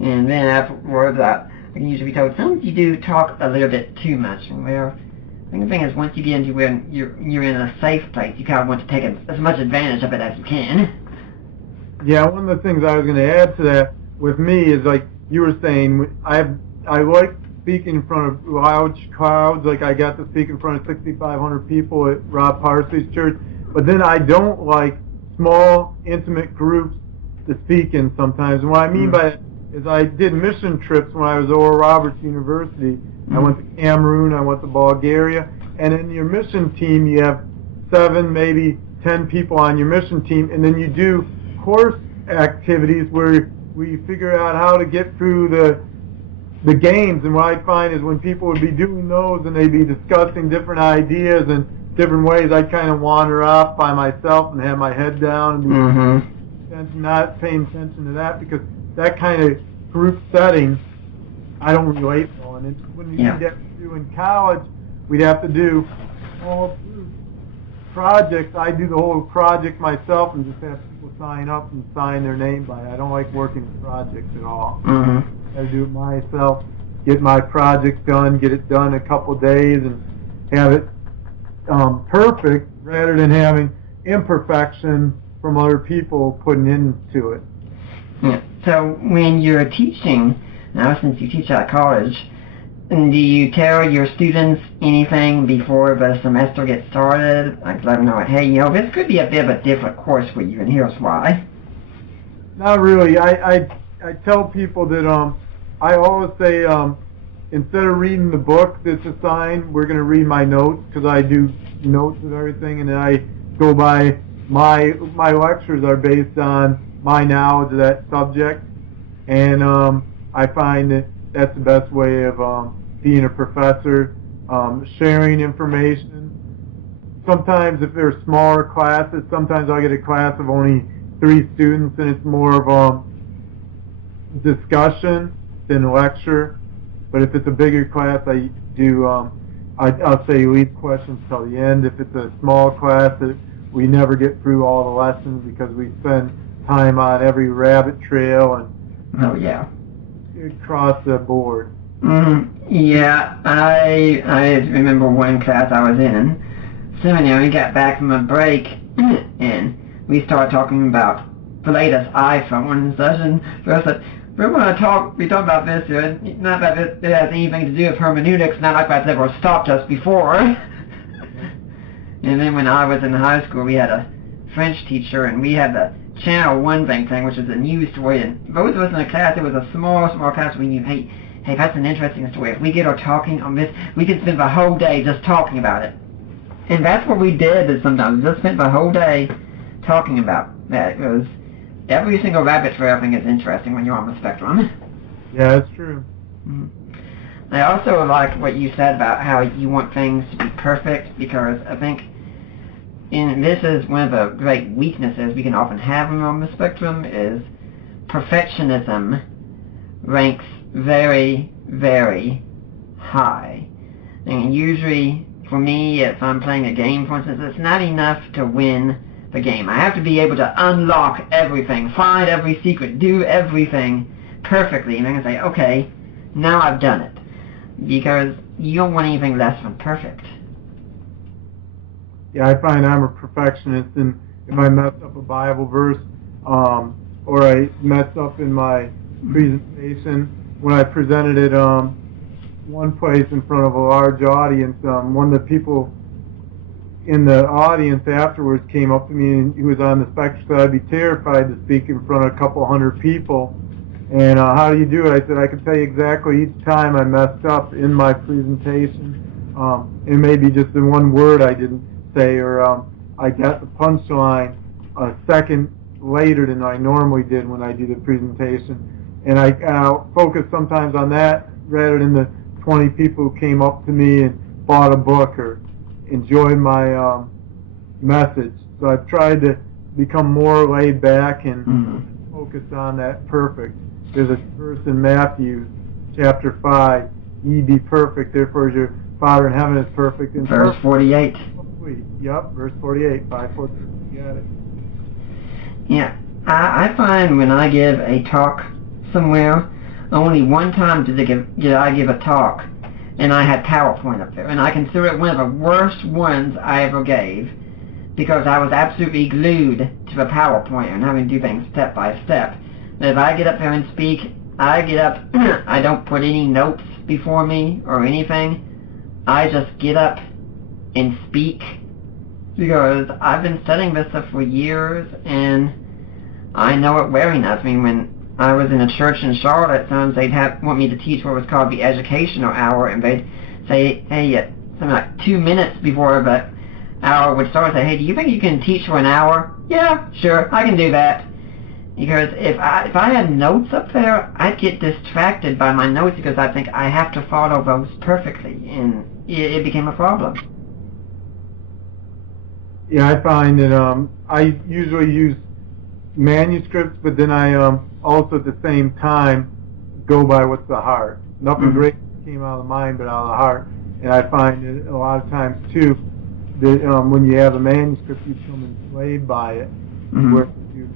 And then afterwards, I can usually be told, sometimes you do talk a little bit too much. Well, I think the thing is, once you get into when you're in a safe place, you kind of want to take as much advantage of it as you can. Yeah, one of the things I was going to add to that with me is, like you were saying, I like speaking in front of large crowds. Like I got to speak in front of 6,500 people at Rob Parsley's church, but then I don't like small, intimate groups to speak in sometimes. And what I mean by that is I did mission trips when I was at Oral Roberts University. I went to Cameroon, I went to Bulgaria, and in your mission team you have 7, maybe 10 people on your mission team, and then you do course activities where we figure out how to get through the games. And what I find is when people would be doing those and they'd be discussing different ideas and different ways, I'd kind of wander off by myself and have my head down and be not paying attention to that, because that kind of group setting I don't relate on. And when we'd have to do in college, we'd have to do all projects. I do the whole project myself and just have people sign up and sign their name by it. I don't like working with projects at all. I got to do it myself, get my project done, get it done in a couple of days, and have it perfect rather than having imperfection from other people putting into it. Yeah. So when you're teaching, now since you teach at college, do you tell your students anything before the semester gets started? Like let them know, hey, you know, this could be a bit of a different course for you, and here's why. Not really. I tell people that I always say instead of reading the book that's assigned, we're going to read my notes, because I do notes of everything, and then I go by my lectures are based on my knowledge of that subject, and I find that that's the best way of being a professor, sharing information. Sometimes if they're smaller classes, sometimes I'll get a class of only 3 students, and it's more of discussion than a lecture. But if it's a bigger class, I do, I'll say leave questions till the end. If it's a small class, we never get through all the lessons because we spend time on every rabbit trail and across the board. Yeah, I remember one class I was in seminary, got back from a break, and we started talking about the latest iPhone and such, and I said, we talk about this, not that it has anything to do with hermeneutics, not like that's ever stopped us before. And then when I was in high school, we had a French teacher, and we had the Channel 1 thing, which is a news story, and both of us in the class, it was a small class, we knew, hey, that's an interesting story. If we get her talking on this, we can spend the whole day just talking about it. And that's what we did sometimes, just spent the whole day talking about that. It was every single rabbit trail thing is interesting when you're on the spectrum. Yeah, that's true. I also like what you said about how you want things to be perfect, because I think this is one of the great weaknesses we can often have on the spectrum, is perfectionism ranks very, very high. And usually, for me, if I'm playing a game, for instance, it's not enough to win the game. I have to be able to unlock everything, find every secret, do everything perfectly, and then say, okay, now I've done it. Because you don't want anything less than perfect. Yeah, I find I'm a perfectionist, and if I mess up a Bible verse, or I mess up in my presentation, when I presented it one place in front of a large audience, one of the people in the audience afterwards came up to me, and he was on the spectrum, said I'd be terrified to speak in front of a couple hundred people. And how do you do it? I said, I can tell you exactly each time I messed up in my presentation. And maybe just in one word I didn't say, or I got the punchline a second later than I normally did when I do the presentation. And I'll focus sometimes on that rather than the 20 people who came up to me and bought a book or enjoyed my message. So I've tried to become more laid back and focus on that perfect. There's a verse in Matthew chapter 5, ye be perfect, therefore your Father in heaven is perfect. And verse 48. Yep, verse 48, 5:48, you got it. Yeah, I find when I give a talk somewhere, only one time did I give a talk, and I had PowerPoint up there, and I consider it one of the worst ones I ever gave, because I was absolutely glued to the PowerPoint and having to do things step by step. But if I get up there and speak, I get up, I don't put any notes before me or anything. I just get up and speak, because I've been studying this stuff for years, and I know it well enough. I mean, when I was in a church in Charlotte, sometimes they'd want me to teach what was called the educational hour, and they'd say, hey, something like 2 minutes before the hour would start, say, hey, do you think you can teach for an hour? Yeah, sure, I can do that. Because if I had notes up there, I'd get distracted by my notes, because I think I have to follow those perfectly, and it became a problem. Yeah, I find that I usually use manuscripts, but then I also at the same time go by what's the heart. Nothing great came out of the mind, but out of the heart. And I find that a lot of times too, that when you have a manuscript, you become enslaved by it, where you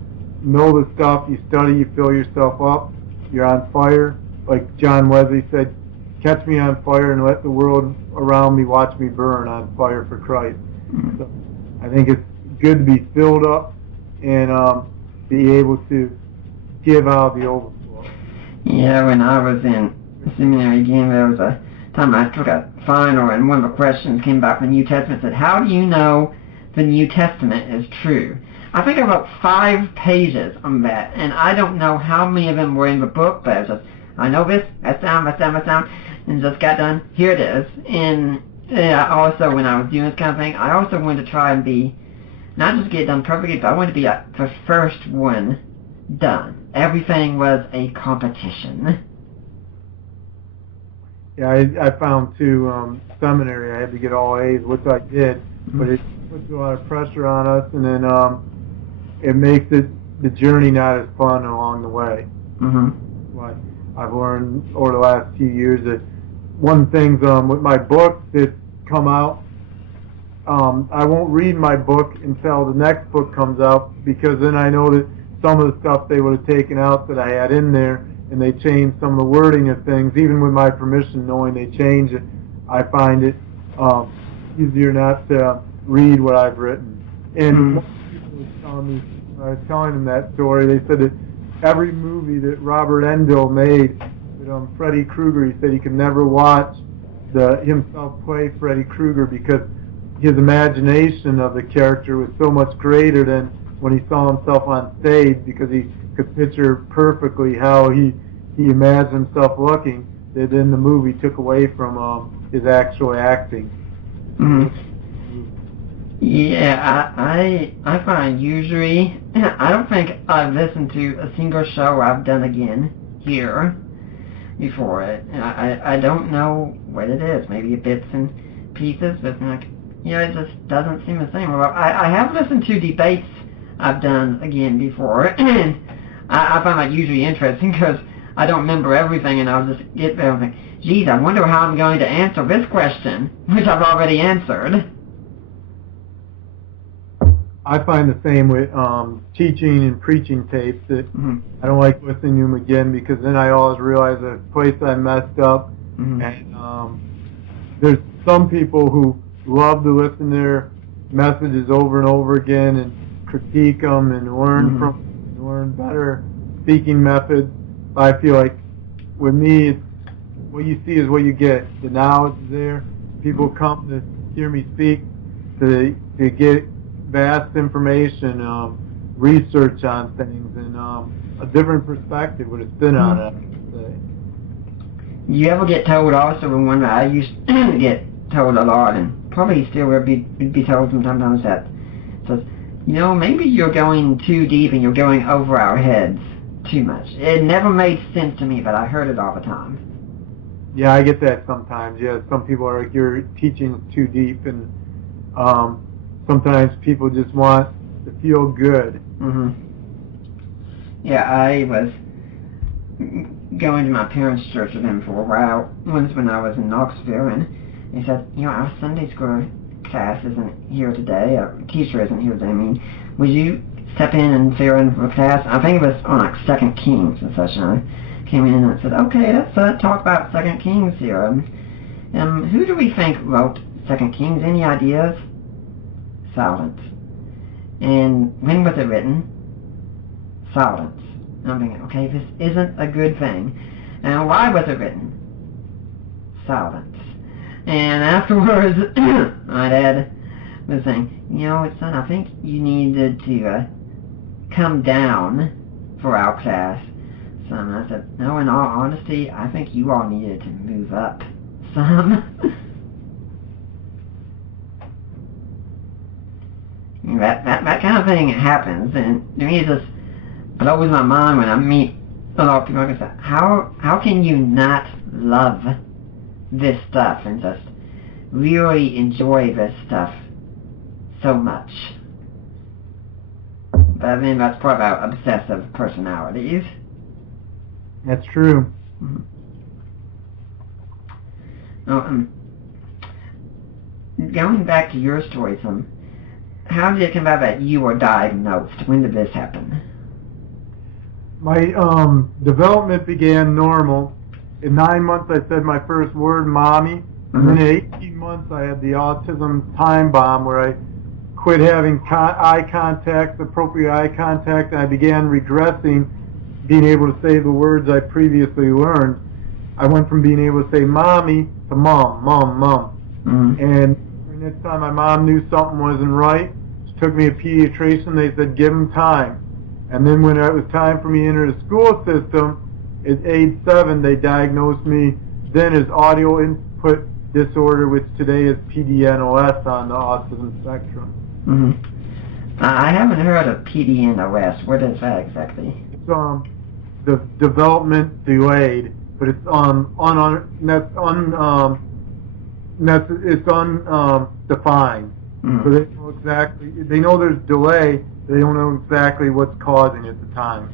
know the stuff, you study, you fill yourself up, you're on fire. Like John Wesley said, catch me on fire and let the world around me watch me burn on fire for Christ. So I think it's good to be filled up and be able to give out the overflow. Yeah, when I was in seminary again, there was a time I took a final, and one of the questions came back from the New Testament, said, how do you know the New Testament is true? I think I wrote 5 pages on that, and I don't know how many of them were in the book, but I was just, I know this, that's down, and just got done, here it is. And also, when I was doing this kind of thing, I also wanted to try and be, not just get it done perfectly, but I wanted to be the first one done. Everything was a competition. Yeah, I found too, seminary, I had to get all A's, which I did, but it puts a lot of pressure on us, and then it makes the journey not as fun along the way. Like I've learned over the last few years that one thing with my book that's come out, I won't read my book until the next book comes out, because then I know that some of the stuff they would have taken out that I had in there and they change some of the wording of things, even with my permission, knowing they change it, I find it easier not to read what I've written. And most people were telling me, when I was telling them that story, they said that every movie that Robert Endill made with Freddy Krueger, he said he could never watch himself play Freddy Krueger because his imagination of the character was so much greater than when he saw himself on stage, because he could picture perfectly how he imagined himself looking, that in the movie took away from his actual acting. Yeah, I find usually, I don't think I've listened to a single show I've done again here before it. I don't know what it is. Maybe bits and pieces, but like, it just doesn't seem the same. Well, I have listened to debates I've done again before, and I find that usually interesting because I don't remember everything, and I'll just get there and think, geez, I wonder how I'm going to answer this question, which I've already answered. I find the same with teaching and preaching tapes, that I don't like listening to them again, because then I always realize the place I messed up. And there's some people who love to listen to their messages over and over again and critique them and learn better speaking methods. But I feel like with me, it's, what you see is what you get. The knowledge is there. People come to hear me speak to get vast information, research on things, and a different perspective with a spin on it, I would say. You ever get told also, and one I used to get told a lot, and probably still will be told sometimes, that says, maybe you're going too deep and you're going over our heads too much. It never made sense to me, but I heard it all the time. Yeah, I get that sometimes. Yeah, some people are like, your teaching's too deep, and sometimes people just want to feel good. Yeah, I was going to my parents' church with them for a while once when I was in Knoxville, and he said, our Sunday school class isn't here today, our teacher isn't here today. I mean, would you step in and fill in for class? I think it was on like 2 Kings and such, and I came in and I said, okay, let's talk about 2 Kings here. Who do we think wrote 2 Kings? Any ideas? Silence. And when was it written? Silence. And I'm thinking, okay, this isn't a good thing. And why was it written? Silence. And afterwards, my dad was saying, son, I think you needed to come down for our class. Son, I said, no, in all honesty, I think you all needed to move up some. That kind of thing happens, and to me it just blows my mind when I meet a lot of people and say, how can you not love this stuff and just really enjoy this stuff so much? But I mean, that's part of our obsessive personalities. That's true. Going back to your story, how did it come about that you were diagnosed? When did this happen? My development began normal. In 9 months, I said my first word, mommy. And then in 18 months, I had the autism time bomb, where I quit having eye contact, appropriate eye contact, and I began regressing, being able to say the words I previously learned. I went from being able to say mommy to mom, mom, mom. And during this time, my mom knew something wasn't right. She took me to a pediatrician. They said, give him time. And then when it was time for me to enter the school system, at age 7, they diagnosed me then as audio input disorder, which today is PDNOS on the autism spectrum. I haven't heard of PDNOS. What is that exactly? It's the development delayed, but it's undefined. So they know exactly. They know there's delay. They don't know exactly what's causing it at the time.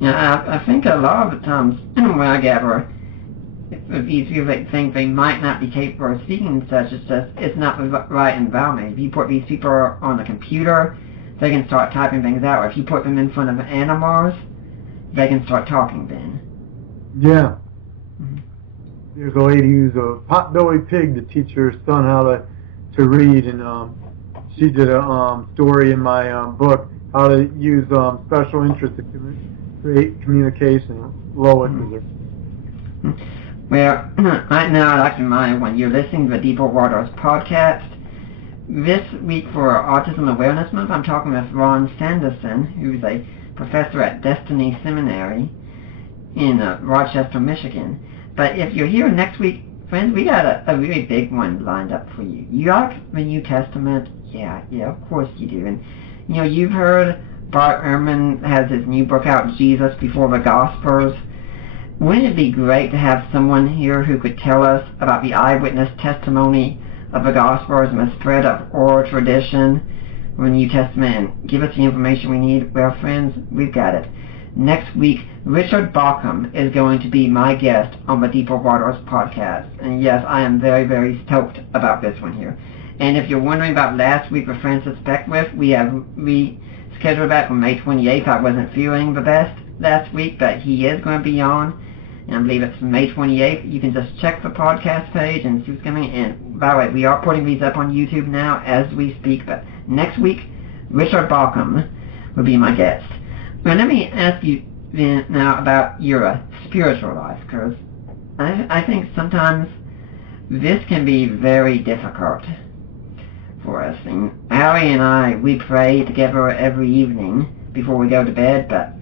Yeah, I think a lot of the times when I gather, if these people think they might not be capable of speaking and such, it's not the right environment. If you put these people on a computer, they can start typing things out. If you put them in front of animals, they can start talking then. Yeah. Mm-hmm. There's a lady who's a potbelly pig to teach her son how to read, and she did a story in my book how to use special interest to create communication. Lois is her. Well, right now I'd like to remind everyone you're listening to the Deeper Waters podcast. This week for Autism Awareness Month, I'm talking with Ron Sandison, who's a professor at Destiny Seminary in Rochester, Michigan. But if you're here next week, friends, we got a really big one lined up for you. You like the New Testament? Yeah, of course you do. And, you know, you've heard Bart Ehrman has his new book out, Jesus Before the Gospels. Wouldn't it be great to have someone here who could tell us about the eyewitness testimony of the Gospels and the spread of oral tradition from the New Testament and give us the information we need? Well, friends, we've got it. Next week, Richard Bauckham is going to be my guest on the Deeper Waters podcast. And yes, I am very, very stoked about this one here. And if you're wondering about last week with Francis Beckwith, we have rescheduled that for May 28th. I wasn't feeling the best last week, but he is going to be on. And I believe it's May 28th. You can just check the podcast page and see what's coming. And by the way, we are putting these up on YouTube now as we speak. But next week, Richard Bauckham will be my guest. Now, let me ask you then now about your spiritual life, because I think sometimes this can be very difficult for us. And Allie and I, we pray together every evening before we go to bed, but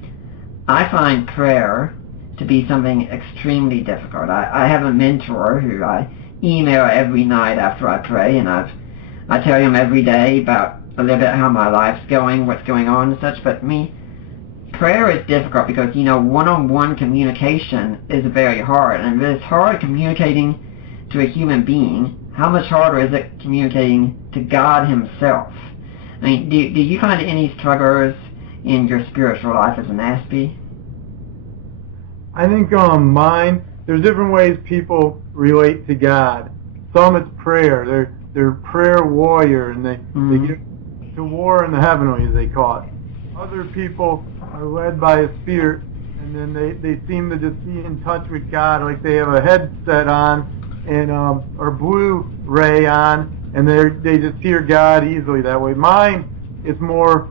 I find prayer to be something extremely difficult. I have a mentor who I email every night after I pray, and I tell him every day about a little bit how my life's going, what's going on and such, but me, prayer is difficult because, you know, one-on-one communication is very hard, and if it's hard communicating to a human being, how much harder is it communicating to God himself? I mean, do you find any struggles in your spiritual life as an Aspie? I think mine, there's different ways people relate to God. Some it's prayer. They're prayer warrior, and they get to war in the heavenly, as they call it. Other people are led by a spirit, and then they seem to just be in touch with God, like they have a headset on and or Blu-ray on, and they just hear God easily that way. Mine is more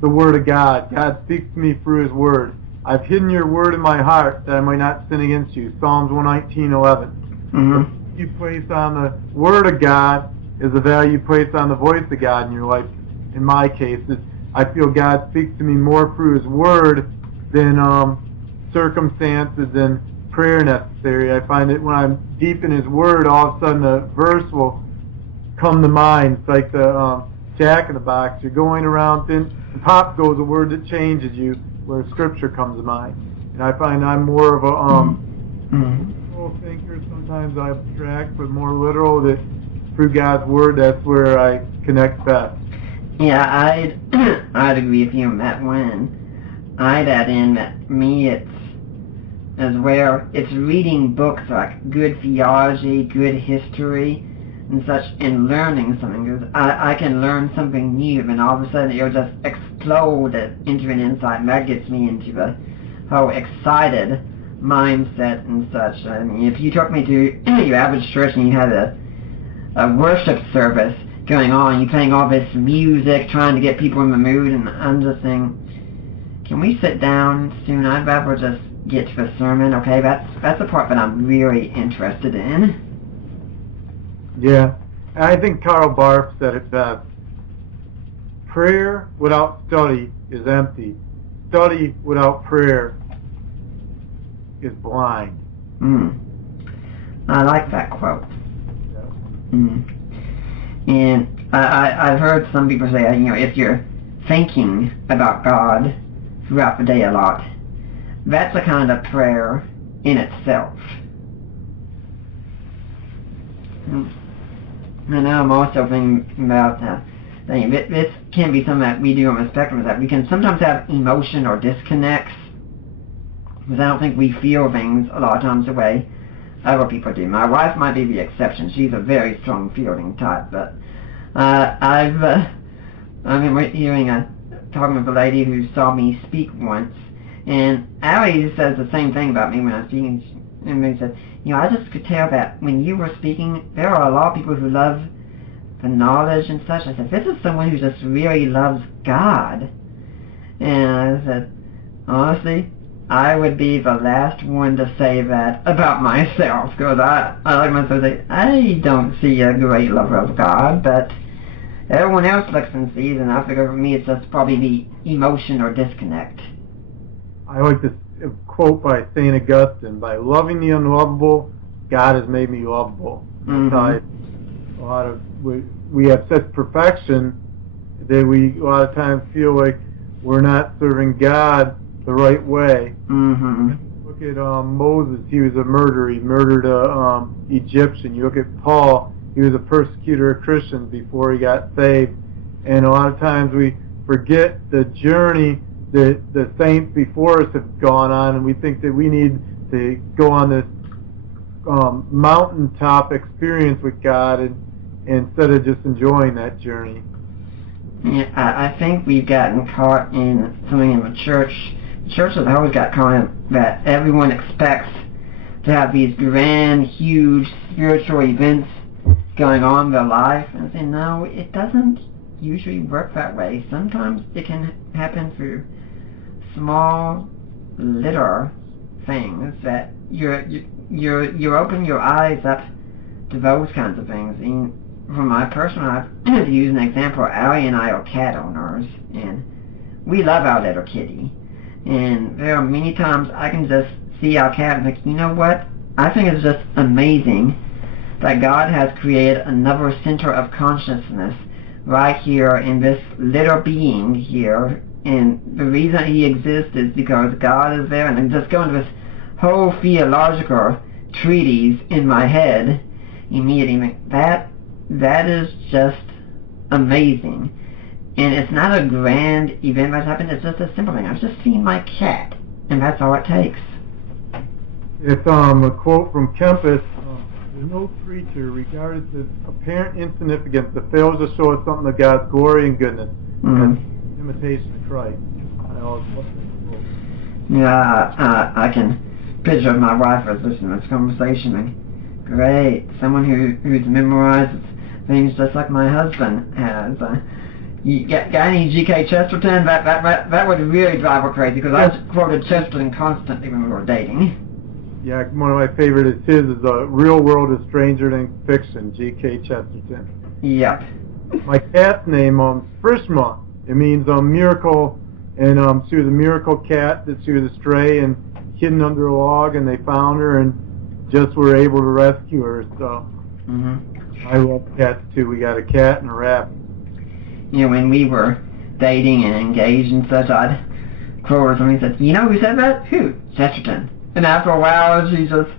the Word of God. God speaks to me through His Word. I've hidden your word in my heart that I might not sin against you. Psalms 119:11. Mm-hmm. You place on the Word of God is the value you place on the voice of God in your life. In my case, I feel God speaks to me more through His Word than circumstances and prayer necessary. I find that when I'm deep in His Word, all of a sudden a verse will come to mind. It's like the Jack in the Box. You're going around, and pop goes a word that changes you, where Scripture comes to mind. And I find I'm more of a literal thinker. Sometimes I abstract, but more literal, that through God's Word, that's where I connect best. Yeah, I'd agree with you on that one. I'd add in that me, it's where it's reading books like good theology, good history, and such, and learning something. Because I can learn something new, and all of a sudden it'll just explode into an insight, and that gets me into the whole excited mindset and such. I mean, if you took me to your average church and you had a worship service going on, you playing all this music, trying to get people in the mood, and I'm just saying, can we sit down soon? I'd rather just get to the sermon. Okay, that's the part that I'm really interested in. Yeah, and I think Karl Barth said it best. Prayer without study is empty. Study without prayer is blind. I like that quote. Yeah. And I've heard some people say, you know, if you're thinking about God throughout the day a lot, that's a kind of prayer in itself. I know I'm also thinking about this can be something that we do on the spectrum, is that we can sometimes have emotion or disconnects, because I don't think we feel things a lot of times the way other people do. My wife might be the exception. She's a very strong feeling type, but I've been talking with a lady who saw me speak once, And Allie says the same thing about me when I was speaking. And he said, I just could tell that when you were speaking, there are a lot of people who love the knowledge and such. I said, this is someone who just really loves God. And I said, honestly, I would be the last one to say that about myself, because I like myself to say, I don't see a great lover of God, but everyone else looks and sees, and I figure for me it's just probably the emotion or disconnect. I like this quote by St. Augustine: by loving the unlovable, God has made me lovable. We have such perfection that we a lot of times feel like we're not serving God the right way. Look at Moses. He was a murderer. He murdered a Egyptian. You look at Paul. He was a persecutor of Christians before he got saved. And a lot of times we forget the journey that the saints before us have gone on, and we think that we need to go on this mountaintop experience with God, and instead of just enjoying that journey. Yeah, I think we've gotten caught in something in the church. The church has always got caught in that everyone expects to have these grand, huge spiritual events going on in their life, and say, no, it doesn't usually work that way. Sometimes it can happen through small, little things that you open your eyes up to those kinds of things. And from my personal life, to use an example, Allie and I are cat owners, and we love our little kitty. And there are many times I can just see our cat and think, you know what? I think it's just amazing that God has created another center of consciousness right here in this little being here. And the reason he exists is because God is there. And I'm just going to this whole theological treatise in my head immediately. That is just amazing. And it's not a grand event that's happened, it's just a simple thing. I've just seen my cat, and that's all it takes. It's a quote from Kempis: there's no creature, regardless of apparent insignificance, that fails to show us something of God's glory and goodness. That's imitation of Christ. I always love that quote. Yeah, I can picture my wife as listening to this conversation, and great, someone who's memorized things just like my husband has. You got any G.K. Chesterton? That would really drive her crazy, because I quoted Chesterton constantly when we were dating. Yeah, one of my favorites is his, The Real World is Stranger Than Fiction, G.K. Chesterton. Yep. My cat's name, Frishma. It means miracle, and she was a miracle cat, that she was a stray and hidden under a log, and they found her and just were able to rescue her, so I love cats too. We got a cat and a rabbit. When we were dating and engaged and such, I'd quote her something and said, you know who said that? Who? Chesterton. And after a while, she just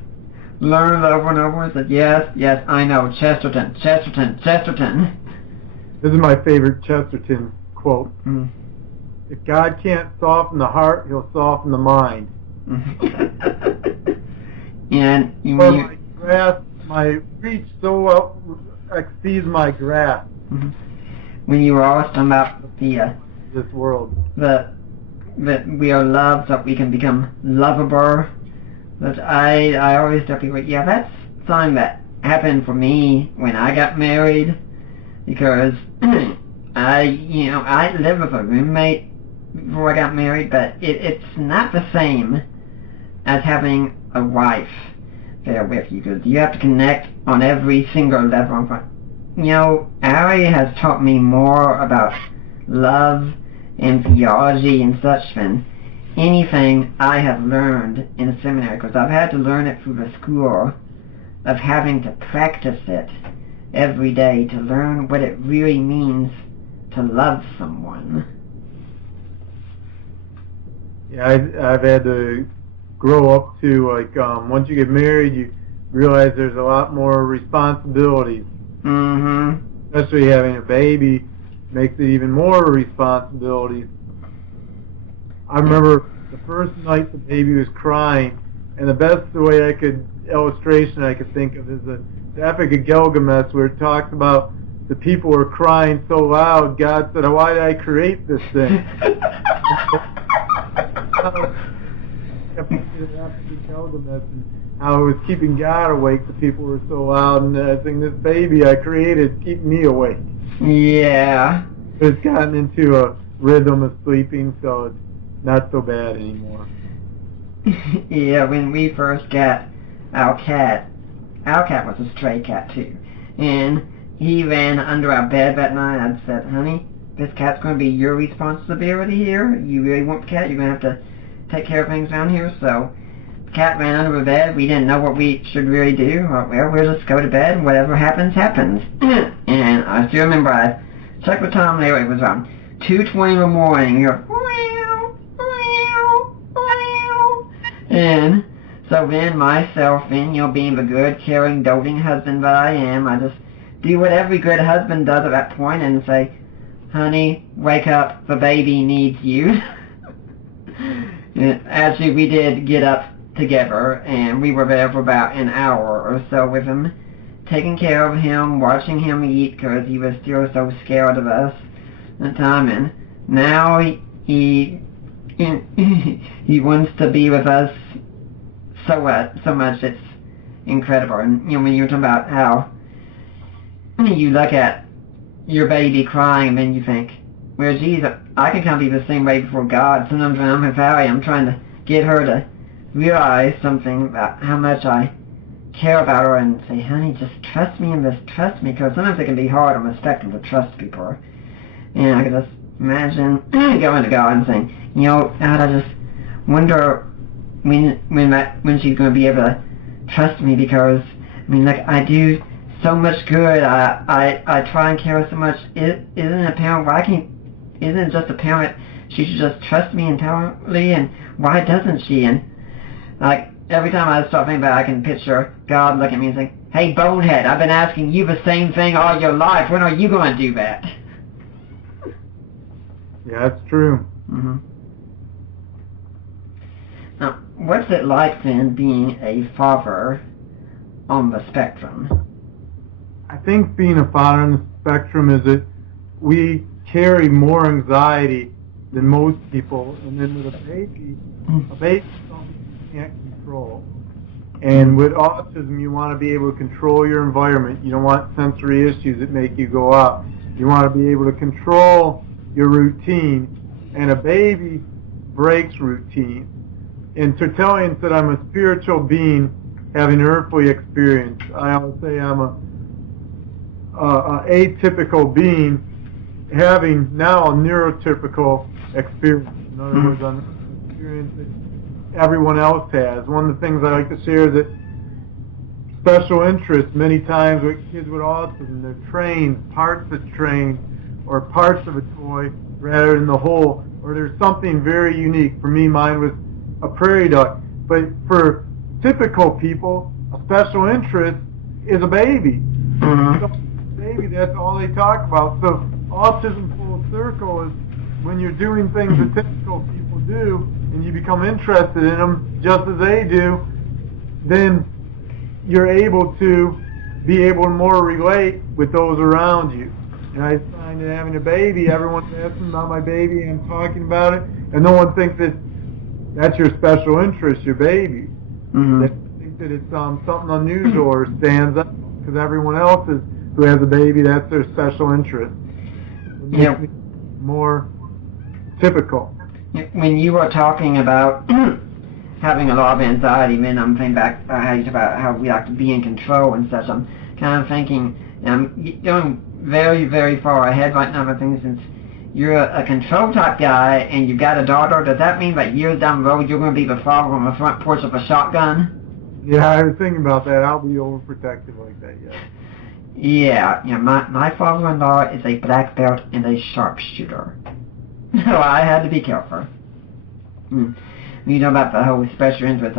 learned over and over and said, yes, I know, Chesterton. This is my favorite Chesterton quote. If God can't soften the heart, he'll soften the mind. And my grasp, my reach so well exceeds my grasp. When you were always talking about this world, that we are loved, that we can become lovable, that I always tell people, that's something that happened for me when I got married, because I lived with a roommate before I got married, but it's not the same as having a wife there with you, because you have to connect on every single level. Ari has taught me more about love and theology and such than anything I have learned in a seminary, because I've had to learn it through the school of having to practice it every day to learn what it really means to love someone. Yeah, I've had to grow up to, once you get married, you realize there's a lot more responsibilities. Especially having a baby makes it even more responsibilities. I remember the first night the baby was crying, and the best illustration I could think of is the Epic of Gilgamesh, where it talks about the people were crying so loud, God said, why did I create this thing? after we told them this and how it was keeping God awake, the people were so loud, and I think this baby I created keep me awake. Yeah. It's gotten into a rhythm of sleeping, so it's not so bad anymore. Yeah, when we first got our cat was a stray cat too, and he ran under our bed that night. I said, honey, this cat's going to be your responsibility here. You really want the cat, you're going to have to take care of things around here. So the cat ran under the bed. We didn't know what we should really do. Well, we'll just go to bed, and whatever happens, happens. And I still remember I checked the time there. It was around 2:20 in the morning. You're and so then myself, being the good, caring, doting husband that I am, I just do what every good husband does at that point and say, honey, wake up, the baby needs you. Actually, we did get up together, and we were there for about an hour or so with him, taking care of him, watching him eat, because he was still so scared of us at the time, and now he wants to be with us so much. It's incredible. And when you're talking about how you look at your baby crying, and then you think, well, geez, I can kind of be the same way before God. Sometimes when I'm with Harry, I'm trying to get her to realize something about how much I care about her, and say, honey, just trust me and just trust me, because sometimes it can be hard on the spectrum to trust people. And I can just imagine going to God and saying, God, I just wonder when she's going to be able to trust me, because I do so much good. I try and care so much. Isn't it a parent isn't it just a parent? She should just trust me entirely, and why doesn't she? And every time I start thinking about it, I can picture God looking at me and saying, hey, bonehead, I've been asking you the same thing all your life. When are you going to do that? Yeah, that's true. Mm-hmm. Now, what's it like then being a father on the spectrum? I think being a father on the spectrum is that we carry more anxiety than most people, and then with a baby is something you can't control. And with autism, you want to be able to control your environment. You don't want sensory issues that make you go up. You want to be able to control your routine, and a baby breaks routine. And Tertullian said, I'm a spiritual being having earthly experience. I always say I'm a atypical being having now a neurotypical experience. In other words, I'm an experience that everyone else has. One of the things I like to share is that special interest, many times with kids with autism, they're trained, parts of trained, or parts of a toy rather than the whole, or there's something very unique. For me, mine was a prairie dog. But for typical people, a special interest is a baby. Baby, that's all they talk about. So autism full circle is when you're doing things that typical people do and you become interested in them just as they do, then you're able to be able to more relate with those around you. And I find that having a baby, everyone's asking about my baby, and I'm talking about it, and no one thinks that that's your special interest, your baby. They think that it's something unusual or stands out, because everyone else who has a baby, that's their special interest. It makes me more typical. When you were talking about having a lot of anxiety, then I'm thinking back how you talk about how we like to be in control and such. I'm kind of thinking, I'm going very, very far ahead right now, but thinking since you're a control type guy and you've got a daughter, does that mean that years down the road you're going to be the father on the front porch of a shotgun? Yeah, I was thinking about that. I'll be overprotective like that, yeah. Yeah, my father-in-law is a black belt and a sharpshooter. So I had to be careful. You know about the whole special interest.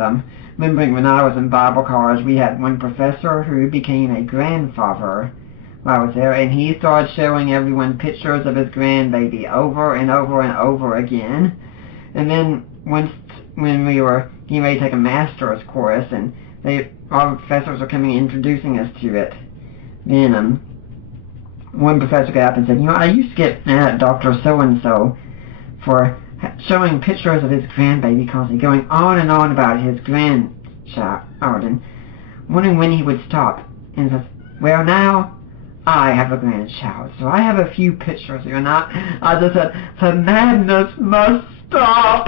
Remembering when I was in Bible college, we had one professor who became a grandfather while I was there, and he started showing everyone pictures of his grandbaby over and over and over again. And then once, when we were getting ready to take a master's course, and all the professors were coming and introducing us to it, then one professor got up and said, I used to get mad at Dr. So-and-so for showing pictures of his grandbaby constantly, going on and on about his grandchild, and wondering when he would stop. And says, well, now I have a grandchild, so I have a few pictures here, and I just said, the madness must stop.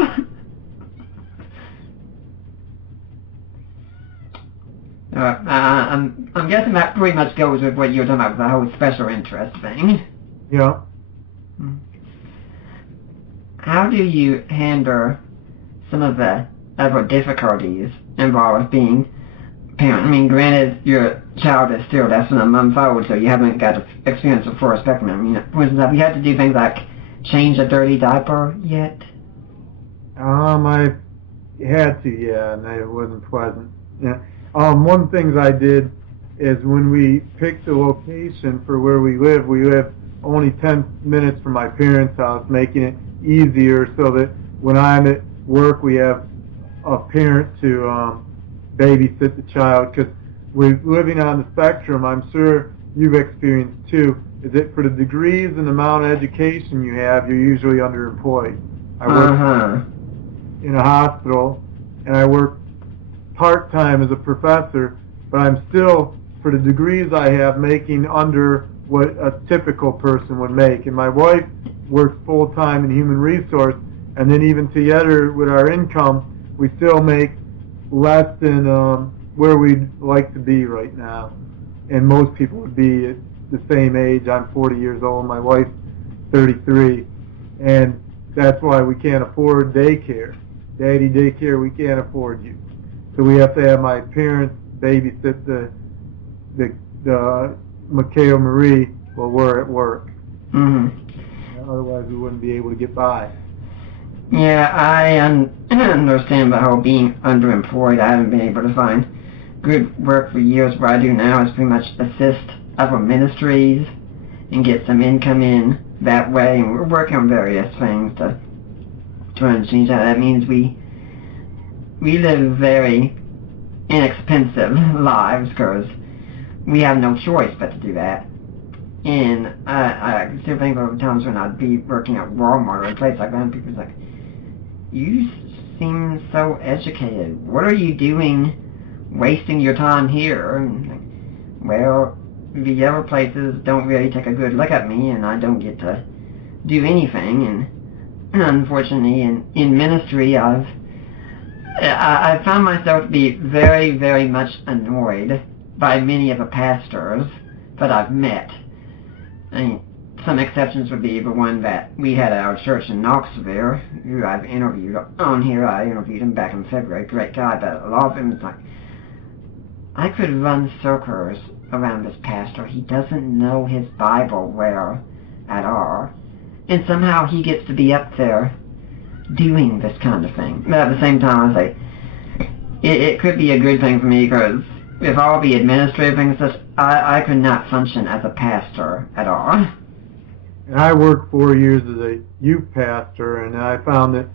I'm guessing that pretty much goes with what you were talking about, the whole special interest thing. Yeah. How do you handle some of the other difficulties involved with being a parent? I mean, granted, your child is still less than a month old, so you haven't got to experience the full spectrum. I mean, for instance, have you had to do things like change a dirty diaper yet? I had to, yeah, and it wasn't pleasant. Yeah. One of the things I did is when we picked the location for where we live only 10 minutes from my parents' house, making it easier so that when I'm at work we have a parent to babysit the child, because we're living on the spectrum. I'm sure you've experienced too, is that for the degrees and the amount of education you have, you're usually underemployed. I work in a hospital, and I work part-time as a professor, but I'm still, for the degrees I have, making under what a typical person would make. And my wife works full-time in human resource, and then even together with our income, we still make less than where we'd like to be right now. And most people would be at the same age. I'm 40 years old, my wife's 33, and that's why we can't afford daycare. Daddy daycare, we can't afford you. So we have to have my parents babysit the Mikhail Marie while we're at work. Otherwise we wouldn't be able to get by. Yeah, I understand the whole being underemployed. I haven't been able to find good work for years. What I do now is pretty much assist other ministries and get some income in that way. And we're working on various things to try and change that. That means we live very inexpensive lives because we have no choice but to do that. And I still think of times when I'd be working at Walmart or a place like that, and people's like, you seem so educated. What are you doing wasting your time here? And like, well, the other places don't really take a good look at me, and I don't get to do anything. And unfortunately, in ministry, I found myself to be very, very much annoyed by many of the pastors that I've met. I mean, some exceptions would be the one that we had at our church in Knoxville, who I've interviewed on here. I interviewed him back in February. Great guy, but a lot of him is like, I could run circles around this pastor. He doesn't know his Bible well at all. And somehow he gets to be up there doing this kind of thing. But at the same time, I say, it could be a good thing for me, because with all the administrative things, I could not function as a pastor at all. And I worked 4 years as a youth pastor, and I found that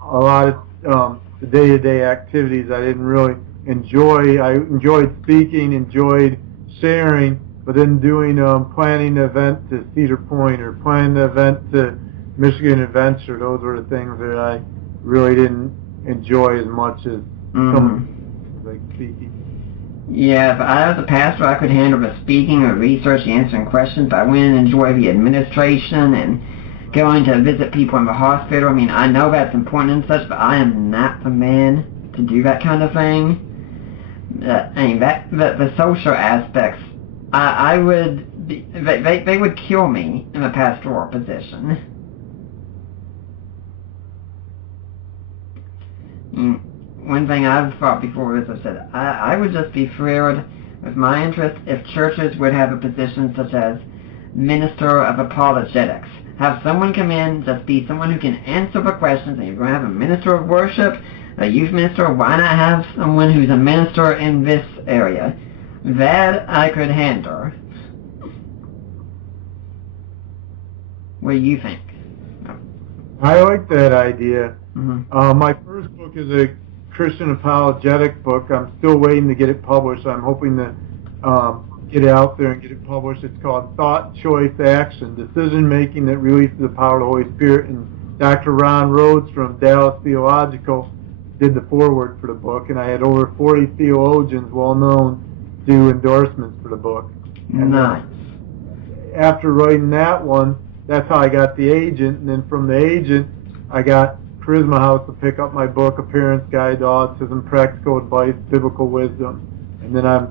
a lot of the day-to-day activities I didn't really enjoy. I enjoyed speaking, enjoyed sharing, but then doing planning the event to Cedar Point or planning the event to Michigan Adventure, those were the things that I really didn't enjoy as much as some like speaking. Yeah, if I was a pastor, I could handle the speaking or research, answering questions, but I wouldn't enjoy the administration and going to visit people in the hospital. I mean, I know that's important and such, but I am not the man to do that kind of thing. I mean, the social aspects, I would be, they would kill me in a pastoral position. One thing I've thought before is I've said, I would just be thrilled with my interest if churches would have a position such as Minister of Apologetics. Have someone come in, just be someone who can answer the questions, and you're going to have a Minister of Worship, a youth minister. Why not have someone who's a minister in this area? That I could handle. What do you think? I like that idea. My first book is a Christian apologetic book. I'm still waiting to get it published. I'm hoping to get it out there and get it published. It's called Thought, Choice, Action, Decision Making that Releases the Power of the Holy Spirit in Dr. Ron Rhodes from Dallas Theological did the foreword for the book, and I had over 40 theologians, well-known, do endorsements for the book. And Nice. after writing that one, that's how I got the agent, and then from the agent, I got Charisma House to pick up my book, A Parent's Guide to Autism, Practical Advice, Biblical Wisdom. And then I'm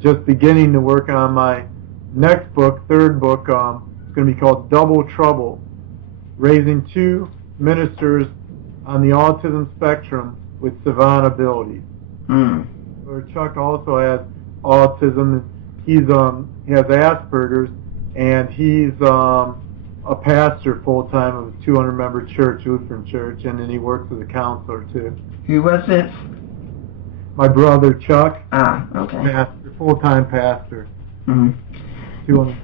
just beginning to work on my next book, third book. It's going to be called Double Trouble, Raising Two Ministers on the Autism Spectrum with Savant Abilities. Where Chuck also has autism. He has Asperger's, and he's a pastor full-time of a 200-member church, Lutheran church, and then he works as a counselor too. Who was this? My brother Chuck. Ah, okay. Pastor, full-time pastor. 200.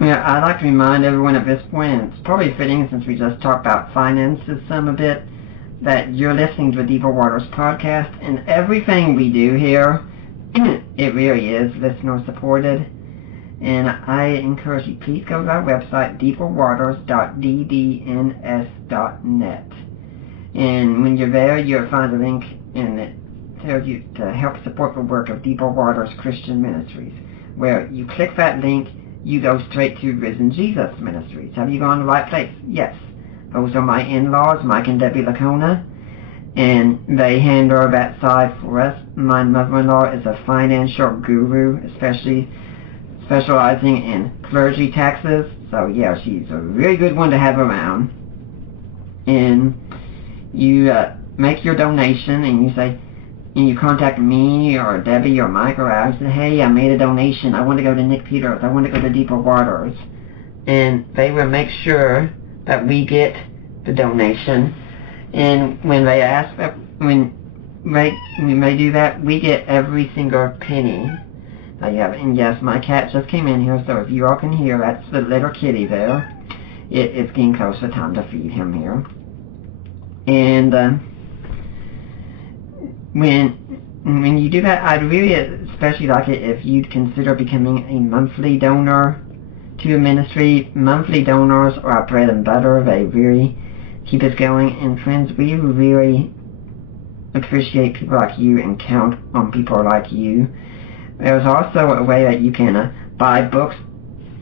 Yeah, I'd like to remind everyone at this point, and it's probably fitting since we just talked about finances some a bit, that you're listening to the Deeper Waters podcast, and everything we do here, it really is listener-supported. And I encourage you, please go to our website, deeperwaters.ddns.net. And when you're there, you'll find a link, and it tells you to help support the work of Deeper Waters Christian Ministries, where you click that link, you go straight to Risen Jesus Ministries. Have you gone to the right place? Yes. Those are my in-laws, Mike and Debbie Lacona, and they handle that side for us. My mother-in-law is a financial guru, especially specializing in clergy taxes. So yeah, she's a really good one to have around. And you make your donation, and you say, and you contact me or Debbie or Mike or I, say, hey, I made a donation. I want to go to Nick Peters. I want to go to Deeper Waters. And they will make sure that we get the donation. And when they ask, when they do that, we get every single penny. And yes, my cat just came in here, so if you all can hear, that's the little kitty there. It's getting close to time to feed him here. And when you do that, I'd really especially like it if you'd consider becoming a monthly donor to a ministry. Monthly donors are our bread and butter. They really keep us going. And friends, we really appreciate people like you and count on people like you. There's also a way that you can buy books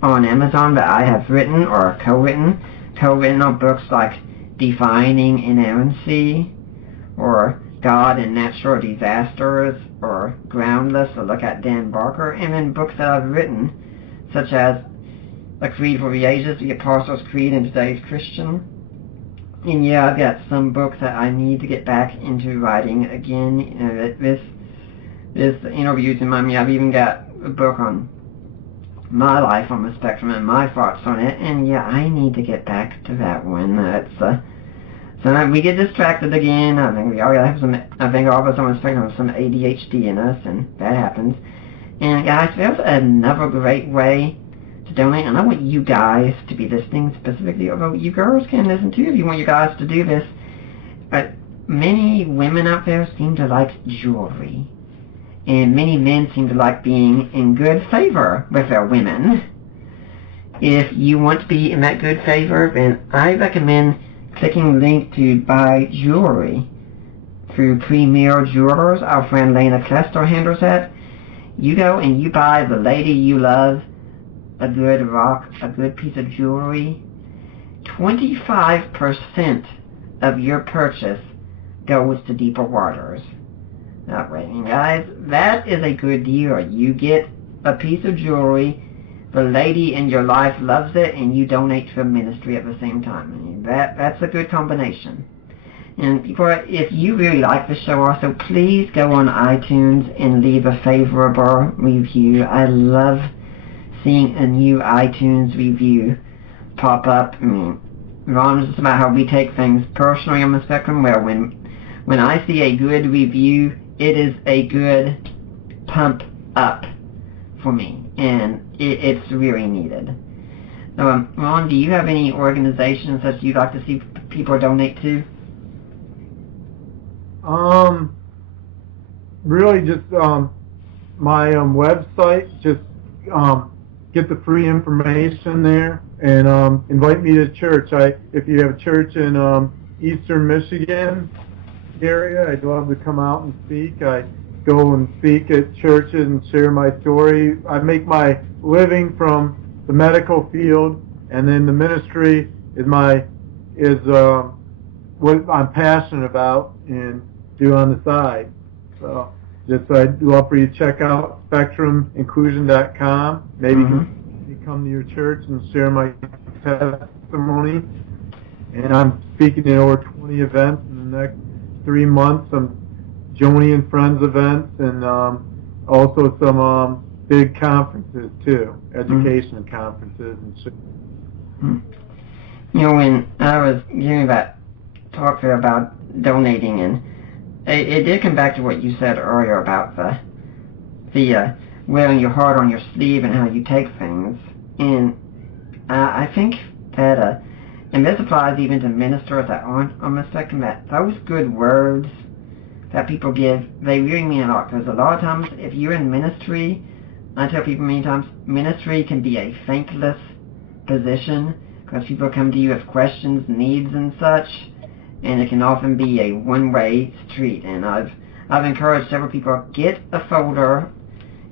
on Amazon that I have written or co-written. Co-written are books like Defining Inerrancy, or God and Natural Disasters, or Groundless, or Look at Dan Barker, and then books that I've written, such as A Creed for the Ages, The Apostles' Creed, and Today's Christian. And yeah, I've got some books that I need to get back into writing again. This interview's remind me, I've even got a book on my life on the spectrum and my thoughts on it, and yeah, I need to get back to that one. Sometimes we get distracted again. I think all of us on the spectrum have some ADHD in us, and that happens. And guys, there's another great way to donate, and I want you guys to be listening specifically, although you girls can listen too if you want you guys to do this. Many women out there seem to like jewelry, and many men seem to like being in good favor with their women. If you want to be in that good favor, then I recommend clicking the link to buy jewelry through Premier Jewelers. Our friend Lena Klester handles that. You go and you buy the lady you love a good rock, a good piece of jewelry. 25% of your purchase goes to Deeper Waters. Not waiting, guys. That is a good deal. You get a piece of jewelry, the lady in your life loves it, and you donate to a ministry at the same time. I mean, that's a good combination. And people, if you really like the show also, please go on iTunes and leave a favorable review. I love seeing a new iTunes review pop up. I mean, Ron was about how we take things personally on the spectrum, where when I see a good review, it is a good pump up for me, and it's really needed. So, Ron, do you have any organizations that you'd like to see people donate to? Really just my website, just get the free information there, and invite me to church. If you have a church in Eastern Michigan area, I'd love to come out and speak. I go and speak at churches and share my story. I make my living from the medical field, and then the ministry is what I'm passionate about and do on the side. So I'd love for you to check out SpectrumInclusion.com. Maybe you can come to your church and share my testimony. And I'm speaking at over 20 events in the next 3 months, some Joni and Friends events, and also some big conferences too, education conferences and shit. You know, when I was giving that talk there about donating, and it did come back to what you said earlier about the wearing your heart on your sleeve and how you take things. And I think that, and this applies even to ministers that aren't on the spectrum, that those good words that people give, they really mean a lot. Because a lot of times, if you're in ministry, I tell people many times, ministry can be a thankless position, because people come to you with questions, needs, and such, and it can often be a one-way street. And I've encouraged several people, get a folder,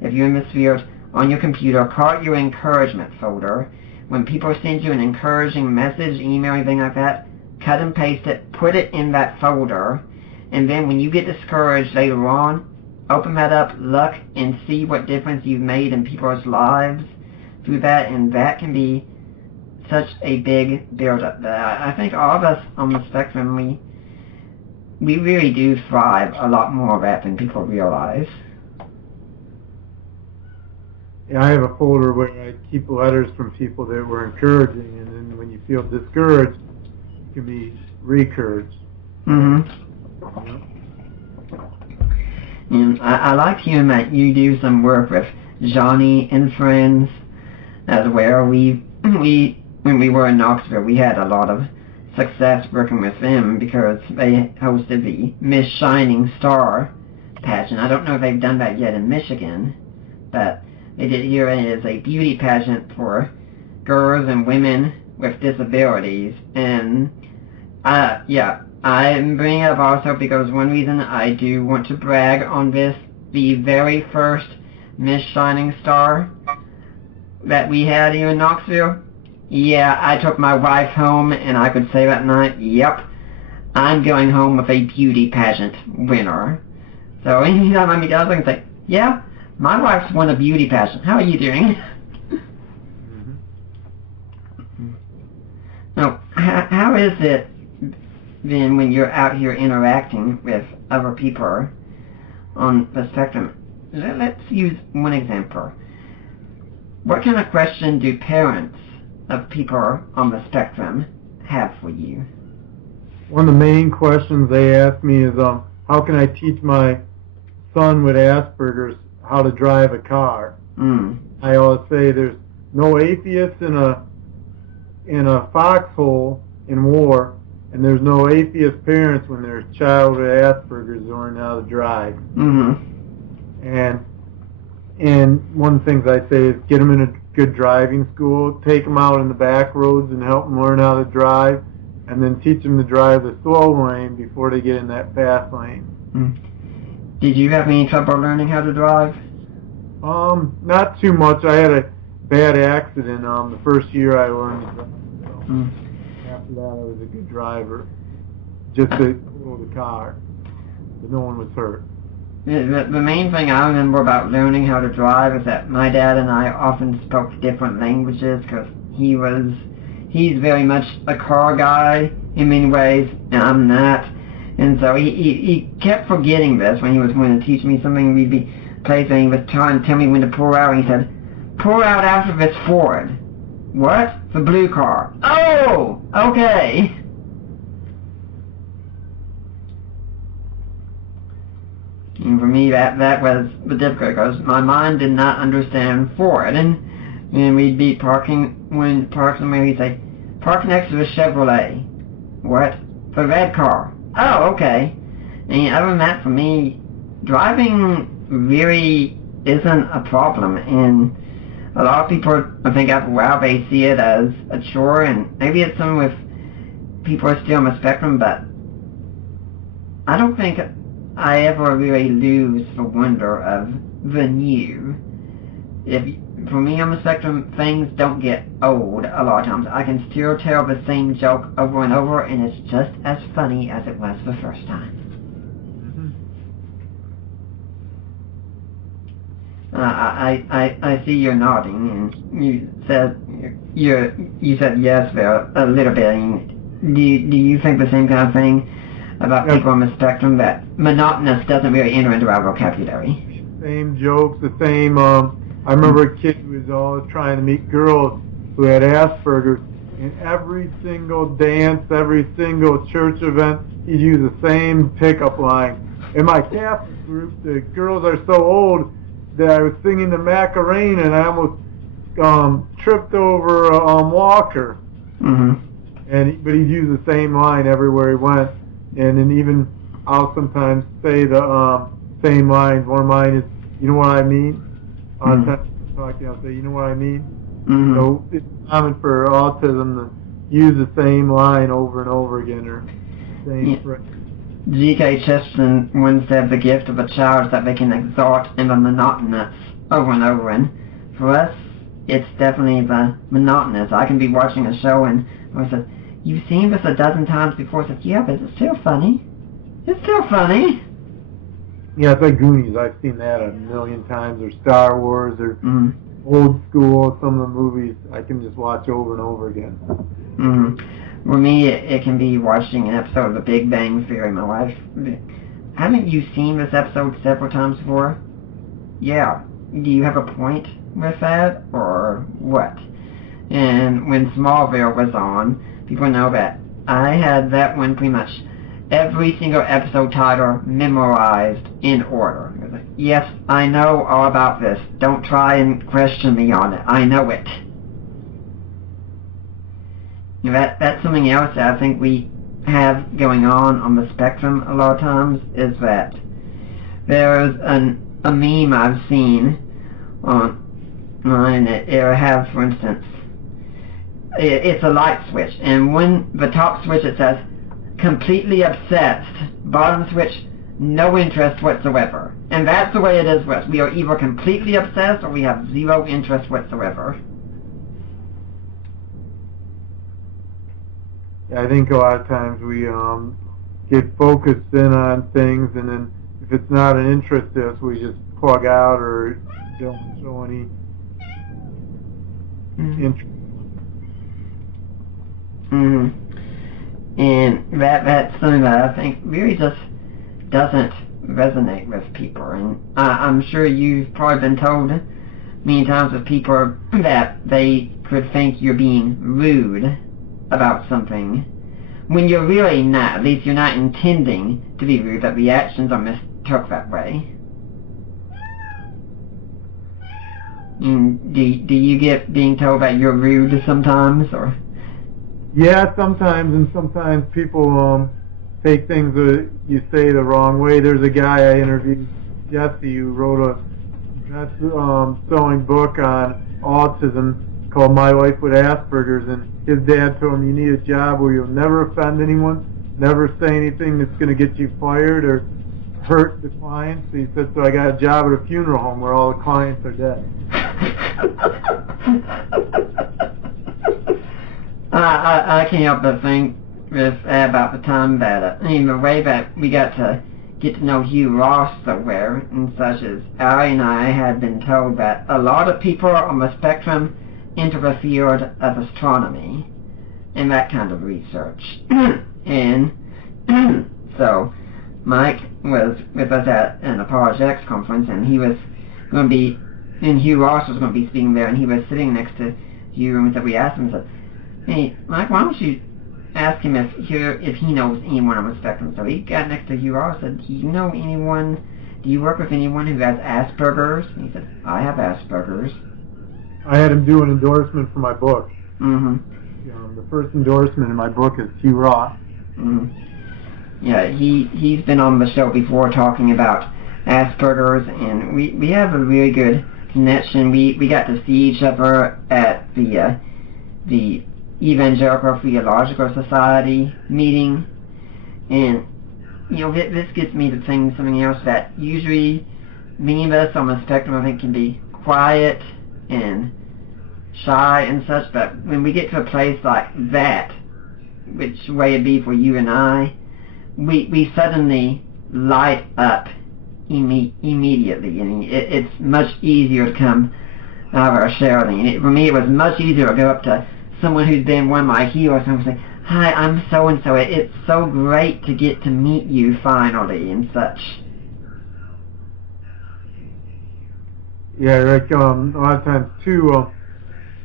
if you're in this field, on your computer, call it your encouragement folder. When people send you an encouraging message, email, anything like that, cut and paste it, put it in that folder, and then when you get discouraged later on, open that up, look, and see what difference you've made in people's lives through that, and that can be such a big build-up. I think all of us on the spectrum, we really do thrive a lot more of that than people realize. Yeah, I have a folder where I keep letters from people that were encouraging, and then when you feel discouraged, you can be encouraged. And I like hearing that you do some work with Johnny and Friends as well. When we were in Knoxville, we had a lot of success working with them because they hosted the Miss Shining Star pageant. I don't know if they've done that yet in Michigan, but they did here as a beauty pageant for girls and women with disabilities. And I'm bringing it up also because one reason I do want to brag on this, the very first Miss Shining Star that we had here in Knoxville, yeah, I took my wife home and I could say that night, yep, I'm going home with a beauty pageant winner. So anytime I meet others, I can say, yeah, my wife's won a beauty pageant. How are you doing? Now, how is it then when you're out here interacting with other people on the spectrum? Let's use one example. What kind of question do parents of people on the spectrum have for you? One of the main questions they ask me is, how can I teach my son with Asperger's how to drive a car? I always say there's no atheists in a foxhole in war, and there's no atheist parents when their child with Asperger's learning how to drive. And one of the things I say is get them in a good driving school, take them out in the back roads and help them learn how to drive, and then teach them to drive the slow lane before they get in that fast lane. Did you have any trouble learning how to drive? Not too much. I had a bad accident the first year I learned to drive. So after that, I was a good driver. Just to pull the car, but no one was hurt. The main thing I remember about learning how to drive is that my dad and I often spoke different languages because he's very much a car guy in many ways, and I'm not. And so he kept forgetting this when he was going to teach me something. We'd be placing, he was trying to tell me when to pull out, and he said, pull out after this forward. What? The blue car. Oh! Okay. And for me, that was the difficult because my mind did not understand forward. And we'd be parking somewhere, he'd say, park next to a Chevrolet. What? The red car. Oh, okay. And other than that, for me, driving really isn't a problem. And a lot of people, I think after a while, they see it as a chore, and maybe it's something with people are still on the spectrum, but I don't think I ever really lose the wonder of the new. For me on the spectrum, things don't get old a lot of times. I can still tell the same joke over and over, and it's just as funny as it was the first time. I see you're nodding, and you said yes there a little bit. I mean, do you think the same kind of thing about people on the spectrum, that monotonous doesn't really enter into our vocabulary? Same jokes, the same. I remember a kid who was always trying to meet girls who had Asperger's. In every single dance, every single church event, he'd use the same pickup line. In my Catholic group, the girls are so old that I was singing the Macarena and I almost tripped over a walker. Mm-hmm. But he'd use the same line everywhere he went. And then even I'll sometimes say the same lines. One of mine is, you know what I mean? Mm-hmm. I'll say, you know what I mean? Mm-hmm. So it's common for autism to use the same line over and over again, or same phrase. G.K. Chesterton once said the gift of a child is that they can exalt in the monotonous over and over, and for us, it's definitely the monotonous. I can be watching a show and I said, you've seen this a dozen times before. I said, yeah, but it's still funny. It's still funny. Yeah, it's like Goonies. I've seen that a million times, or Star Wars, or old school, some of the movies I can just watch over and over again. Mm-hmm. For me, it can be watching an episode of The Big Bang Theory. My wife, haven't you seen this episode several times before? Yeah. Do you have a point with that, or what? And when Smallville was on, people know that I had that one pretty much every single episode title memorized in order. It was like, yes, I know all about this. Don't try and question me on it. I know it. You know, that's something else that I think we have going on the spectrum a lot of times, is that there's a meme I've seen online, and it has, for instance, it's a light switch, and when the top switch it says, completely obsessed, bottom switch, no interest whatsoever. And that's the way it is with us. We are either completely obsessed or we have zero interest whatsoever. I think a lot of times we get focused in on things, and then if it's not an interest to us, we just plug out or don't show any interest. Mm-hmm. And that's something that I think really just doesn't resonate with people. And I'm sure you've probably been told many times with people that they could think you're being rude about something when you're really not. At least you're not intending to be rude, but reactions are mistook that way. And do you get being told that you're rude sometimes, or? Yeah, sometimes, and sometimes people take things that you say the wrong way. There's a guy I interviewed, Jesse, who wrote a best-selling book on autism called My Life with Asperger's, and his dad told him, you need a job where you'll never offend anyone, never say anything that's going to get you fired or hurt the clients. So he said, so I got a job at a funeral home where all the clients are dead. I can't help but think about the time that, the way that we got to get to know Hugh Ross so well, and such as Ali and I had been told that a lot of people on the spectrum enter the field of astronomy and that kind of research. And so Mike was with us at an Apologetics conference, and he was going to be, and Hugh Ross was going to be speaking there, and he was sitting next to Hugh, and we asked him, said, hey, Mike, why don't you ask him if he knows anyone on the spectrum? So he got next to Hugh Ross and said, do you know anyone, do you work with anyone who has Asperger's? And he said, I have Asperger's. I had him do an endorsement for my book. Mm-hmm. The first endorsement in my book is Hugh Ross. Mm-hmm. Yeah, he's been on the show before talking about Asperger's, and we have a really good connection. We got to see each other at the Evangelical Theological Society meeting, and this gets me to think something else that usually many of us on the spectrum, I think, can be quiet and shy and such, but when we get to a place like that, which way it be for you and I, we suddenly light up immediately. I mean, it's much easier to come out of our shell. For me, it was much easier to go up to someone who's been one of my heroes and say, "Hi, I'm so-and-so. It's so great to get to meet you finally," and such. Yeah, like a lot of times too,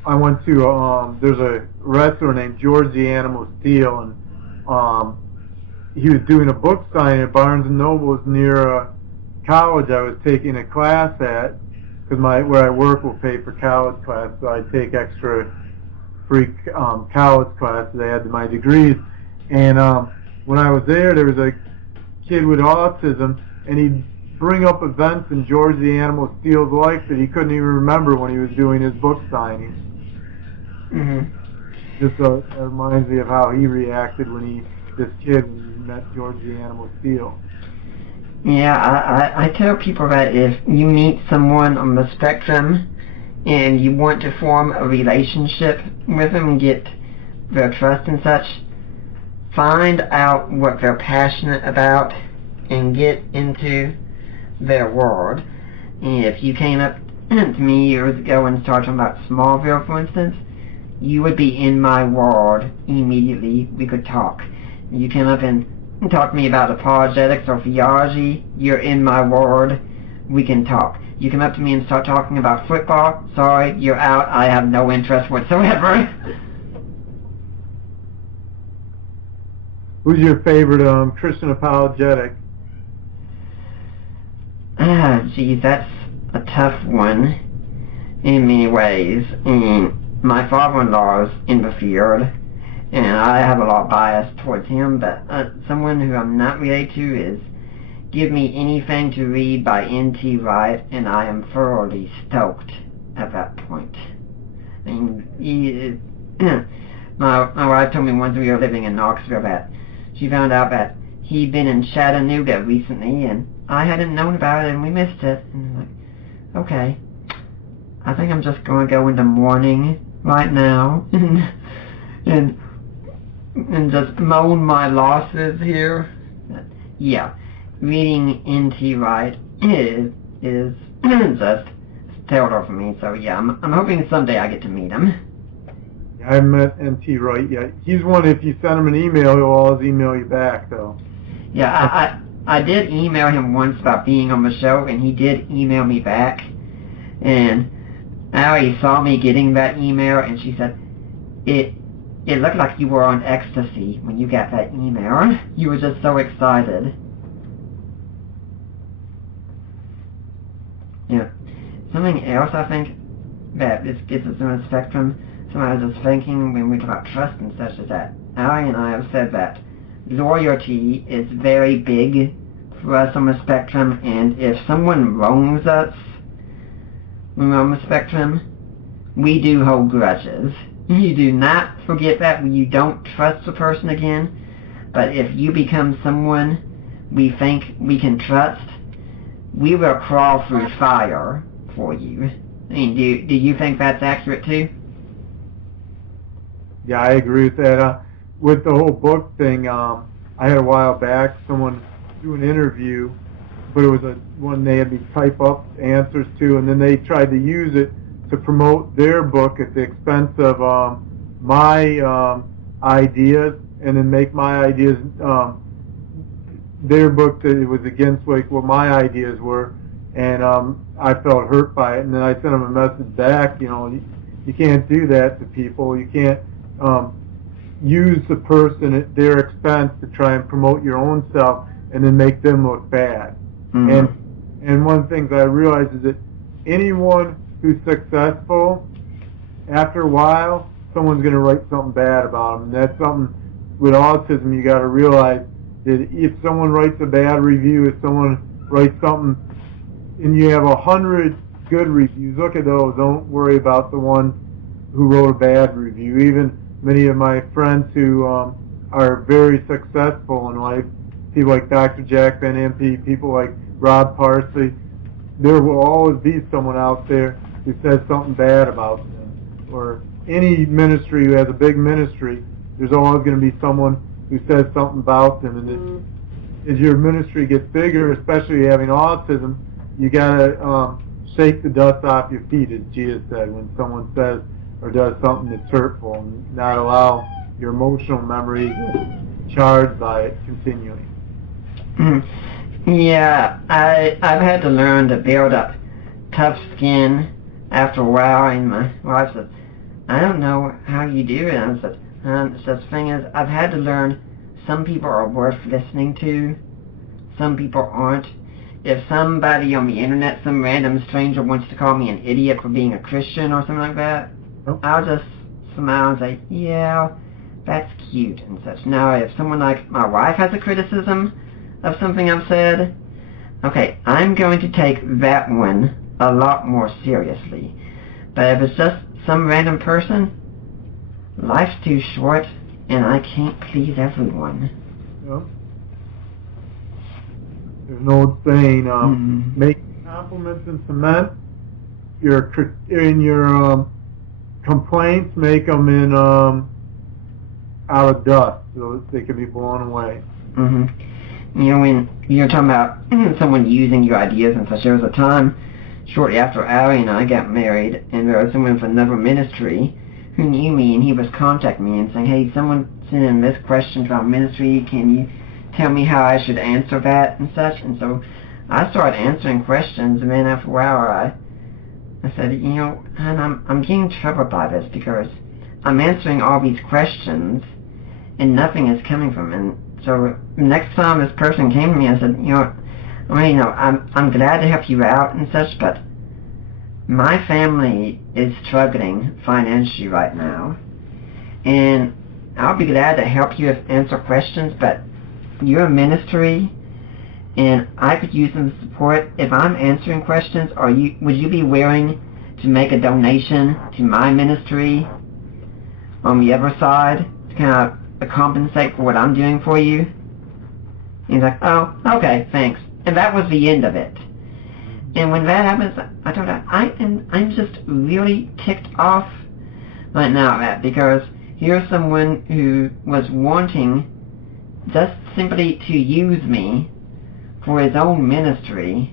I went to there's a wrestler named George the Animal Steel, and he was doing a book signing at Barnes and Nobles near college I was taking a class at, because where I work will pay for college class, so I take extra free college classes to add to my degrees. And when I was there was a kid with autism, and he'd bring up events in George the Animal Steel's life that he couldn't even remember when he was doing his book signing. Just that reminds me of how he reacted when this kid met George the Animal Steel. Yeah, I tell people that if you meet someone on the spectrum and you want to form a relationship with them, get their trust and such, find out what they're passionate about and get into their world. And if you came up to me years ago and started talking about Smallville, for instance, you would be in my world immediately. We could talk. You came up and talk to me about apologetics or theology, you're in my world, we can talk. You come up to me and start talking about football, sorry, you're out, I have no interest whatsoever. Who's your favorite Christian apologetic? Geez, that's a tough one in many ways. My father-in-law is in the field, and I have a lot of bias towards him, but someone who I'm not related to is Give Me Anything to Read by N.T. Wright, and I am thoroughly stoked at that point. I mean, my wife told me once we were living in Knoxville that she found out that he'd been in Chattanooga recently, and I hadn't known about it, and we missed it. And I'm like, okay, I think I'm just going to go into mourning right now, and just moan my losses here. But yeah, reading N.T. Wright is just stellar for me. So yeah, I'm hoping someday I get to meet him. I haven't met N.T. Wright yet. He's one, if you send him an email, he'll always email you back, though. Yeah, I did email him once about being on the show, and he did email me back. And Allie saw me getting that email, and she said, it looked like you were on ecstasy when you got that email. You were just so excited. Yeah. Something else I think that this gets us in the spectrum, something I was just thinking when we talk about trust and such, is that Allie and I have said that loyalty is very big for us on the spectrum, and if someone wrongs us when we're on the spectrum, we do hold grudges. You do not forget that when you don't trust the person again, but if you become someone we think we can trust, we will crawl through fire for you. I mean, do you think that's accurate too? Yeah, I agree with that. With the whole book thing, I had a while back someone do an interview, but it was one they had me type up answers to, and then they tried to use it to promote their book at the expense of my ideas, and then make my ideas their book that it was against like what my ideas were, and I felt hurt by it, and then I sent them a message back. You can't do that to people. You can't use the person at their expense to try and promote your own self and then make them look bad. Mm-hmm. And one of the things I realized is that anyone who's successful, after a while, someone's going to write something bad about them. And that's something with autism you got to realize, that if someone writes a bad review, if someone writes something, and you have 100 good reviews, look at those. Don't worry about the one who wrote a bad review. Even many of my friends who are very successful in life, people like Dr. Jack Van Impe, people like Rob Parsley, there will always be someone out there who says something bad about them. Or any ministry who has a big ministry, there's always going to be someone who says something about them. And as your ministry gets bigger, especially having autism, you got to shake the dust off your feet, as Jesus said, when someone says or does something that's hurtful, and not allow your emotional memory charged by it continuing. Yeah, I've had to learn to build up tough skin after a while, and my wife said, I don't know how you do it. And I said, the thing is, I've had to learn some people are worth listening to, some people aren't. If somebody on the internet, some random stranger wants to call me an idiot for being a Christian or something like that, I'll just smile and say, yeah, that's cute and such. Now, if someone like my wife has a criticism of something I've said, okay, I'm going to take that one a lot more seriously. But if it's just some random person, life's too short and I can't please everyone. Yeah. There's an old saying, make compliments in cement, your complaints, make them in out of dust so they can be blown away. You know, when you're talking about someone using your ideas and such, there was a time shortly after Allie and I got married, and there was someone from another ministry who knew me, and he was contacting me and saying, hey, someone sent in this question to our ministry, can you tell me how I should answer that and such? And so I started answering questions, and then after a while I said, you know, hon, I'm getting troubled by this because I'm answering all these questions and nothing is coming from them. And so next time this person came to me, I said, you know, I'm glad to help you out and such, but my family is struggling financially right now, and I'll be glad to help you answer questions, but you're a ministry, and I could use some support. If I'm answering questions, would you be willing to make a donation to my ministry on the other side to kind of compensate for what I'm doing for you? And he's like, oh, okay, thanks. And that was the end of it. And when that happens, I told her, I'm just really ticked off right now at that, because here's someone who was wanting just simply to use me for his own ministry,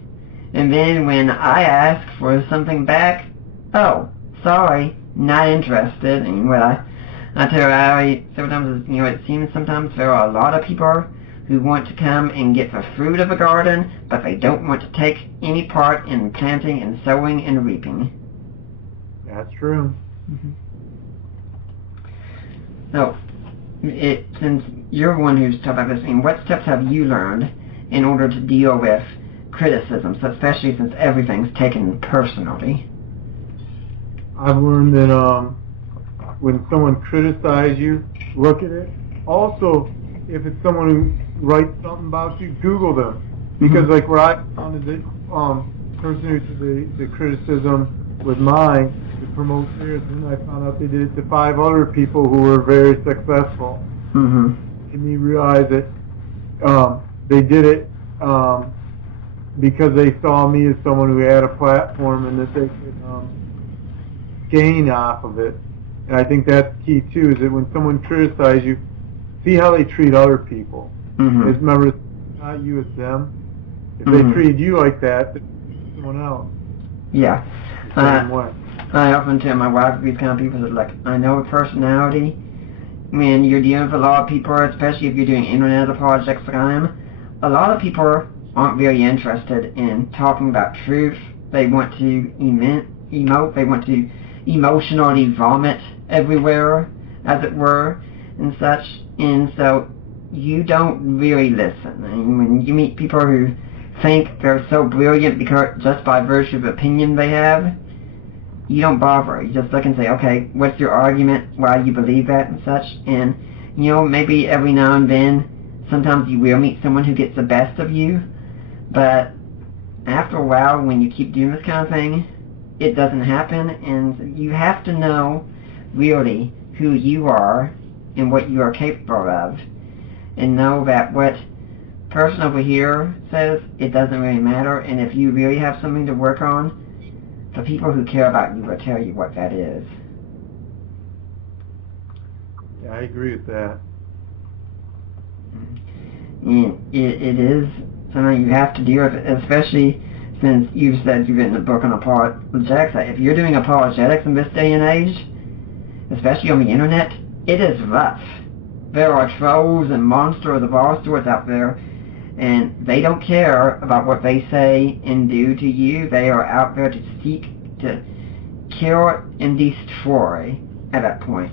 and then when I ask for something back, oh, sorry, not interested. And what I tell Allie sometimes is, you know, it seems sometimes there are a lot of people who want to come and get the fruit of a garden, but they don't want to take any part in planting and sowing and reaping. That's true. So, since you're one who's talked about this, I mean, what steps have you learned in order to deal with criticism, so especially since everything's taken personally? I've learned that when someone criticizes you, look at it. Also, if it's someone who writes something about you, Google them. Because like where I found the person who did the criticism with mine to promote theirs, and I found out they did it to 5 other people who were very successful. Made me realize that they did it because they saw me as someone who had a platform and that they could gain off of it. And I think that's key too, is that when someone criticizes you, see how they treat other people. Just remember, it's not you, it's them. If they treated you like that, then someone else. Yeah. The same way. I often tell my wife these kind of people that, like, I know personality. When you're dealing with a lot of people, especially if you're doing internet projects like I am, a lot of people aren't very interested in talking about truth. They want to emote, they want to emotionally vomit everywhere, as it were, and such. And so you don't really listen. I mean, when you meet people who think they're so brilliant because just by virtue of opinion they have, you don't bother. You just look and say, okay, what's your argument, why you believe that and such. And, you know, maybe every now and then, sometimes you will meet someone who gets the best of you, but after a while, when you keep doing this kind of thing, it doesn't happen, and you have to know really who you are and what you are capable of, and know that what person over here says, it doesn't really matter, and if you really have something to work on, the people who care about you will tell you what that is. Yeah, I agree with that. And it is something you have to deal with, especially since you've said you've written a book on apologetics. If you're doing apologetics in this day and age, especially on the internet, it is rough. There are trolls and monsters of all sorts out there, and they don't care about what they say and do to you. They are out there to seek to kill and destroy at that point.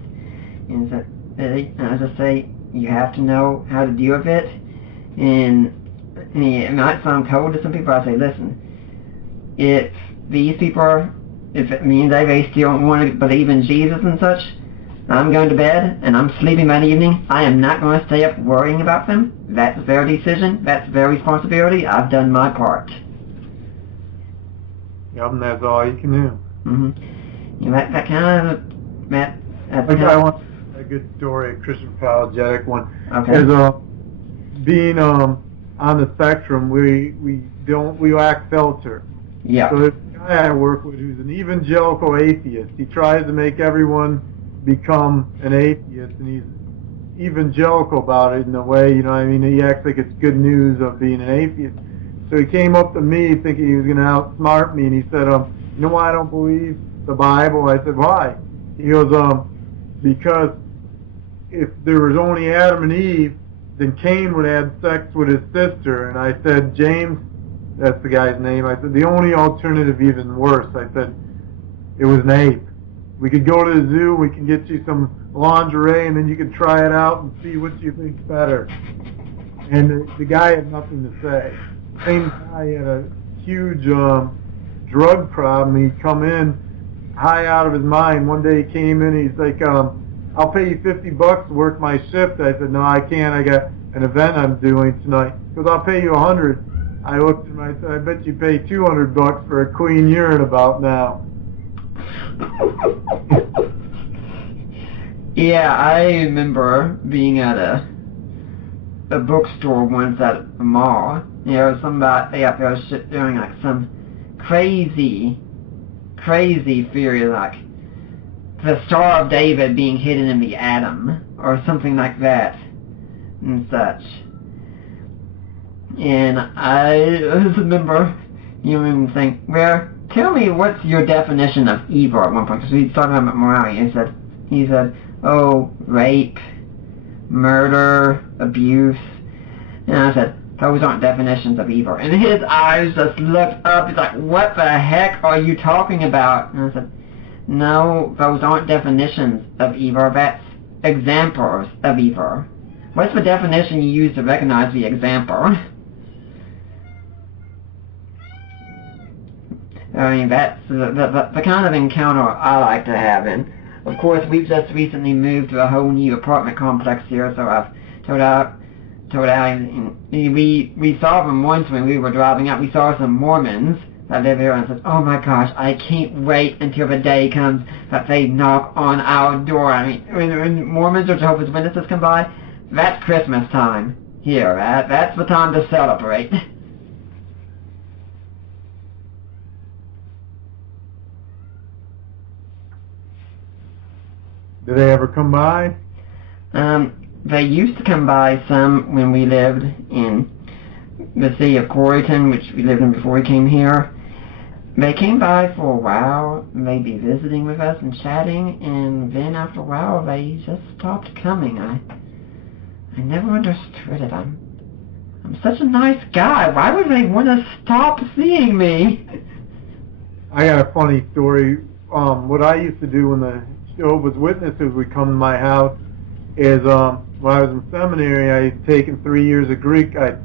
And so, as I say, you have to know how to deal with it. And it might sound cold to some people. I say, listen, if these people, if it means they still want to believe in Jesus and such, I'm going to bed and I'm sleeping that evening. I am not going to stay up worrying about them. That's their decision. That's their responsibility. I've done my part. Yep, and that's all you can do. Mm-hmm. That kind of... I want a good story, a Christian apologetic one. Okay. Is, being on the spectrum, we lack filter. Yeah. So this guy I work with who's an evangelical atheist, he tries to make everyone become an atheist, and he's evangelical about it in a way, you know what I mean? He acts like it's good news of being an atheist. So he came up to me thinking he was going to outsmart me, and he said, you know why I don't believe the Bible? I said, why? He goes, because if there was only Adam and Eve, then Cain would have sex with his sister. And I said, James, that's the guy's name, I said, the only alternative even worse. I said, it was an ape. We could go to the zoo, we can get you some lingerie, and then you can try it out and see what you think's better. And the guy had nothing to say. Same guy had a huge drug problem. He'd come in high out of his mind. One day he came in, he's like, I'll pay you $50 to work my shift. I said, no, I can't. I got an event I'm doing tonight. He goes, I'll pay you $100. I looked at him, I said, I bet you pay $200 for a clean urine about now. Yeah, I remember being at a bookstore once at a mall. There was somebody out there doing like some crazy theory, like the Star of David being hidden in the atom, or something like that, and such. And I just remember, saying, well, tell me what's your definition of evil at one point, because we were talking about morality. He said, oh, rape, murder, abuse. And I said, those aren't definitions of evil. And his eyes just looked up. He's like, what the heck are you talking about? And I said, no, those aren't definitions of evil. That's examples of evil. What's the definition you use to recognize the example? I mean, that's the kind of encounter I like to have. And of course, we've just recently moved to a whole new apartment complex here, so I've told out, and we saw them once when we were driving up. We saw some Mormons that live here, and I said, oh my gosh, I can't wait until the day comes that they knock on our door. I mean, when Mormons or Jehovah's Witnesses come by, that's Christmas time here. That's the time to celebrate. Did they ever come by? They used to come by some when we lived in the city of Coreyton, which we lived in before we came here. They came by for a while, maybe visiting with us and chatting, and then after a while they just stopped coming. I never understood it. I'm such a nice guy. Why would they want to stop seeing me? I got a funny story. What I used to do when the Jehovah's Witnesses would come to my house is when I was in seminary, I had taken 3 years of Greek. I'd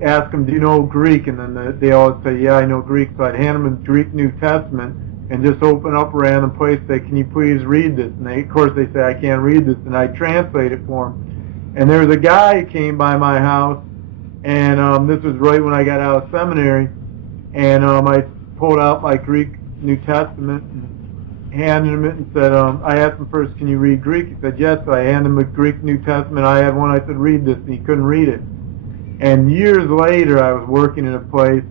ask them, do you know Greek? And then they all would say, yeah, I know Greek. So I'd hand them a Greek New Testament and just open up a random place and say, can you please read this? And of course they say, I can't read this. And I'd translate it for them. And there was a guy who came by my house, and this was right when I got out of seminary, and I pulled out my Greek New Testament and handed him it and said, I asked him first, can you read Greek? He said, yes. So I handed him a Greek New Testament. I had one. I said, read this, and he couldn't read it. And years later, I was working in a place,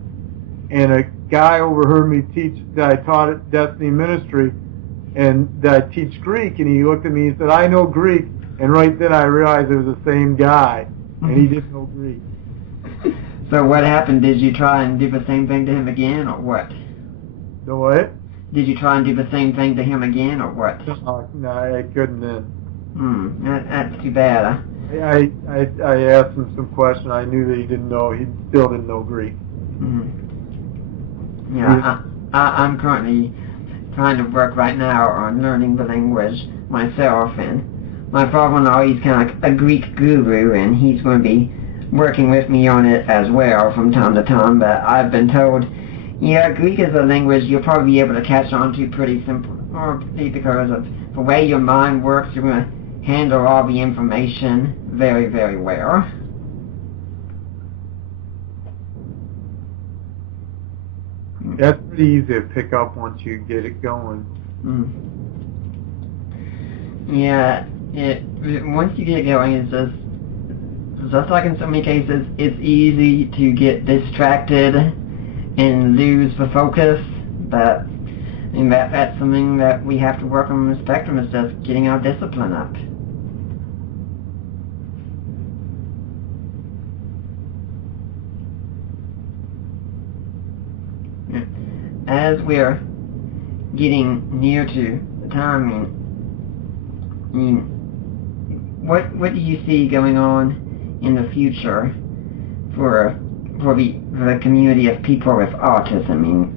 and a guy overheard me teach that I taught at Destiny Ministry, and that I teach Greek, and he looked at me and said, I know Greek. And right then I realized it was the same guy, and he didn't know Greek. So what happened? Did you try and do the same thing to him again, or what? The what? Did you try and do the same thing to him again, or what? No, I couldn't then. That's too bad. I asked him some questions. I knew that he didn't know. He still didn't know Greek. Yeah, I'm currently trying to work right now on learning the language myself, and my father-in-law, he's kind of like a Greek guru, and he's going to be working with me on it as well from time to time, but I've been told, yeah, Greek is a language you'll probably be able to catch on to pretty simply, because of the way your mind works. You're going to handle all the information very, very well. That's pretty easy to pick up once you get it going. Yeah, once you get it going, it's just like in so many cases, it's easy to get distracted and lose the focus, but that's something that we have to work on the spectrum, is just getting our discipline up. As we're getting near to the time, what do you see going on in the future for the community of people with autism?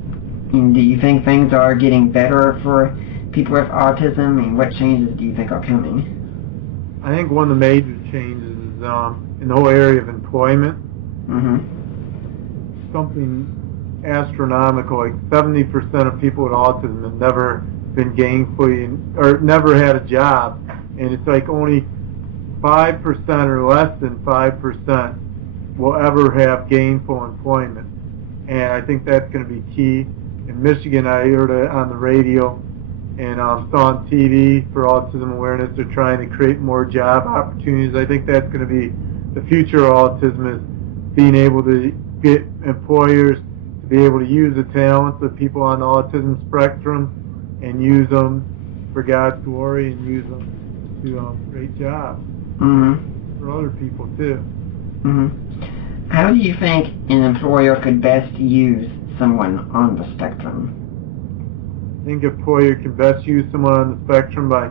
Do you think things are getting better for people with autism? What changes do you think are coming? I think one of the major changes is in the whole area of employment. Something astronomical, like 70% of people with autism have never been gainfully, or never had a job, and it's like only 5% or less than 5% will ever have gainful employment, and I think that's going to be key. In Michigan, I heard it on the radio and saw on TV for autism awareness. They're trying to create more job opportunities. I think that's going to be the future of autism, is being able to get employers to be able to use the talents of people on the autism spectrum and use them for God's glory, and use them to create jobs for other people too. How do you think an employer could best use someone on the spectrum? I think an employer can best use someone on the spectrum by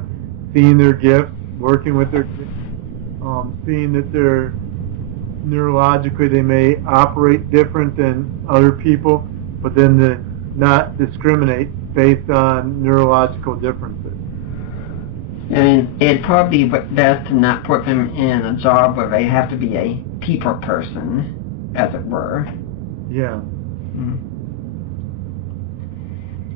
seeing their gifts, working with their gifts, seeing that they're neurologically they may operate different than other people, but then to not discriminate based on neurological differences. And it'd probably be best to not put them in a job where they have to be a people person, as it were. Yeah.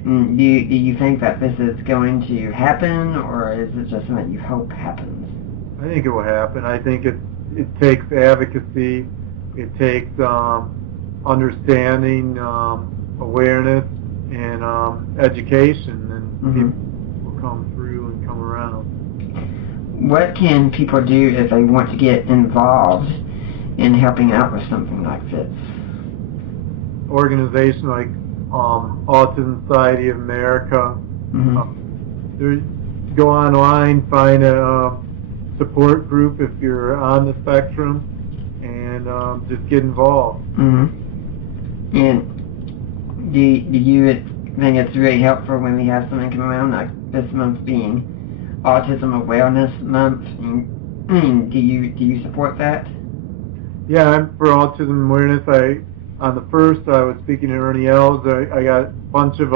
Do you think that this is going to happen, or is it just something you hope happens? I think it will happen. I think it takes advocacy, it takes understanding, awareness, and education, and people will come through and come around. What can people do if they want to get involved in helping out with something like this? Organizations like Autism Society of America, go online, find a support group if you're on the spectrum, and just get involved. And do you think it's really helpful when we have something come around, like this month being Autism Awareness Month? Do you support that? Yeah, I'm for autism awareness. On the first, I was speaking at Ernie L's. I got a bunch of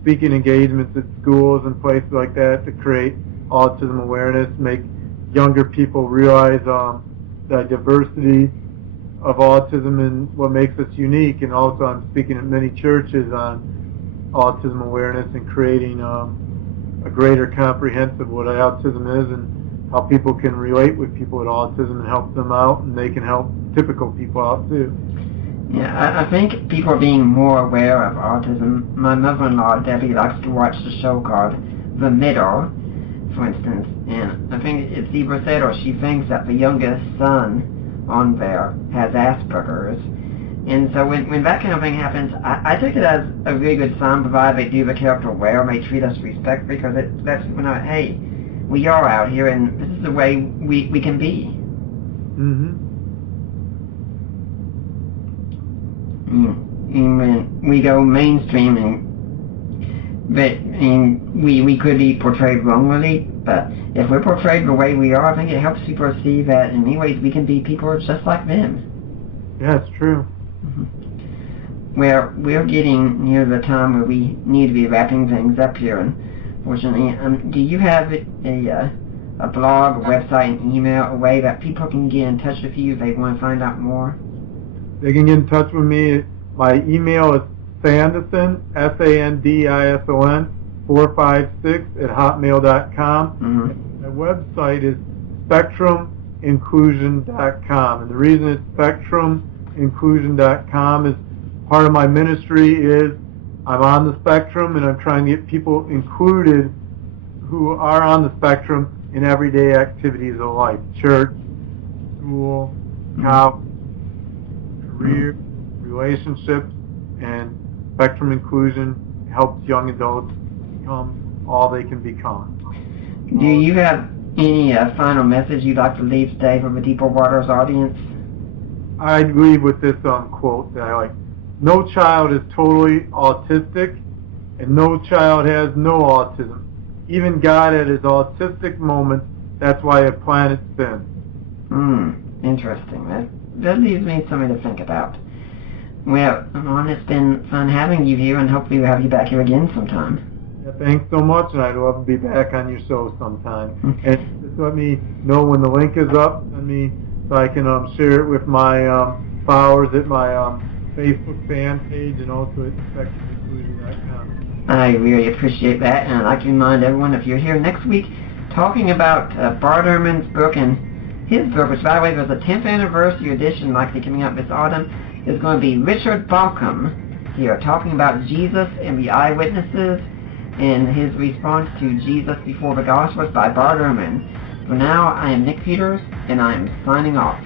speaking engagements at schools and places like that to create autism awareness, make younger people realize the diversity of autism and what makes us unique. And also I'm speaking at many churches on autism awareness and creating a greater comprehensive of what autism is and how people can relate with people with autism and help them out, and they can help typical people out too. Yeah, I think people are being more aware of autism. My mother-in-law, Debbie, likes to watch the show called The Middle, for instance, and I think it's either said or she thinks that the youngest son on there has Asperger's. And so when that kind of thing happens, I take it as a really good sign, provided they do the character well and they treat us with respect, because that's when hey, we are out here and this is the way we can be. And when we go mainstream, we could be portrayed wrongly, but if we're portrayed the way we are, I think it helps people see that in many ways we can be people just like them. Yeah, it's true. Well, we're getting near the time where we need to be wrapping things up here, unfortunately. Do you have a blog, a website, an email, a way that people can get in touch with you if they want to find out more? They can get in touch with me. My email is Sandison, Sandison, 456 at hotmail.com. My website is spectruminclusion.com. And the reason it's spectruminclusion.com is part of my ministry is I'm on the spectrum and I'm trying to get people included who are on the spectrum in everyday activities of life. Church, school, college, career, relationships, and spectrum inclusion helps young adults become all they can become. Do you have any final message you'd like to leave today for the Deeper Waters audience? I'd leave with this quote that I like. No child is totally autistic, and no child has no autism. Even God at his autistic moments, that's why a planet spins. Interesting. That leaves me something to think about. Well, Ron, it's been fun having you here, and hopefully we'll have you back here again sometime. Yeah, thanks so much, and I'd love to be back on your show sometime. And just let me know when the link is up, so I can share it with my followers at my Facebook fan page and also at spectruminclusion.com. I really appreciate that, and I'd like to remind everyone, if you're here next week, talking about Bart Ehrman's book, and his book, which, by the way, there's a 10th anniversary edition likely coming out this autumn, is going to be Richard Balcom here, talking about Jesus and the eyewitnesses and his response to Jesus before the Gospels by Bart Ehrman. For now, I am Nick Peters, and I am signing off.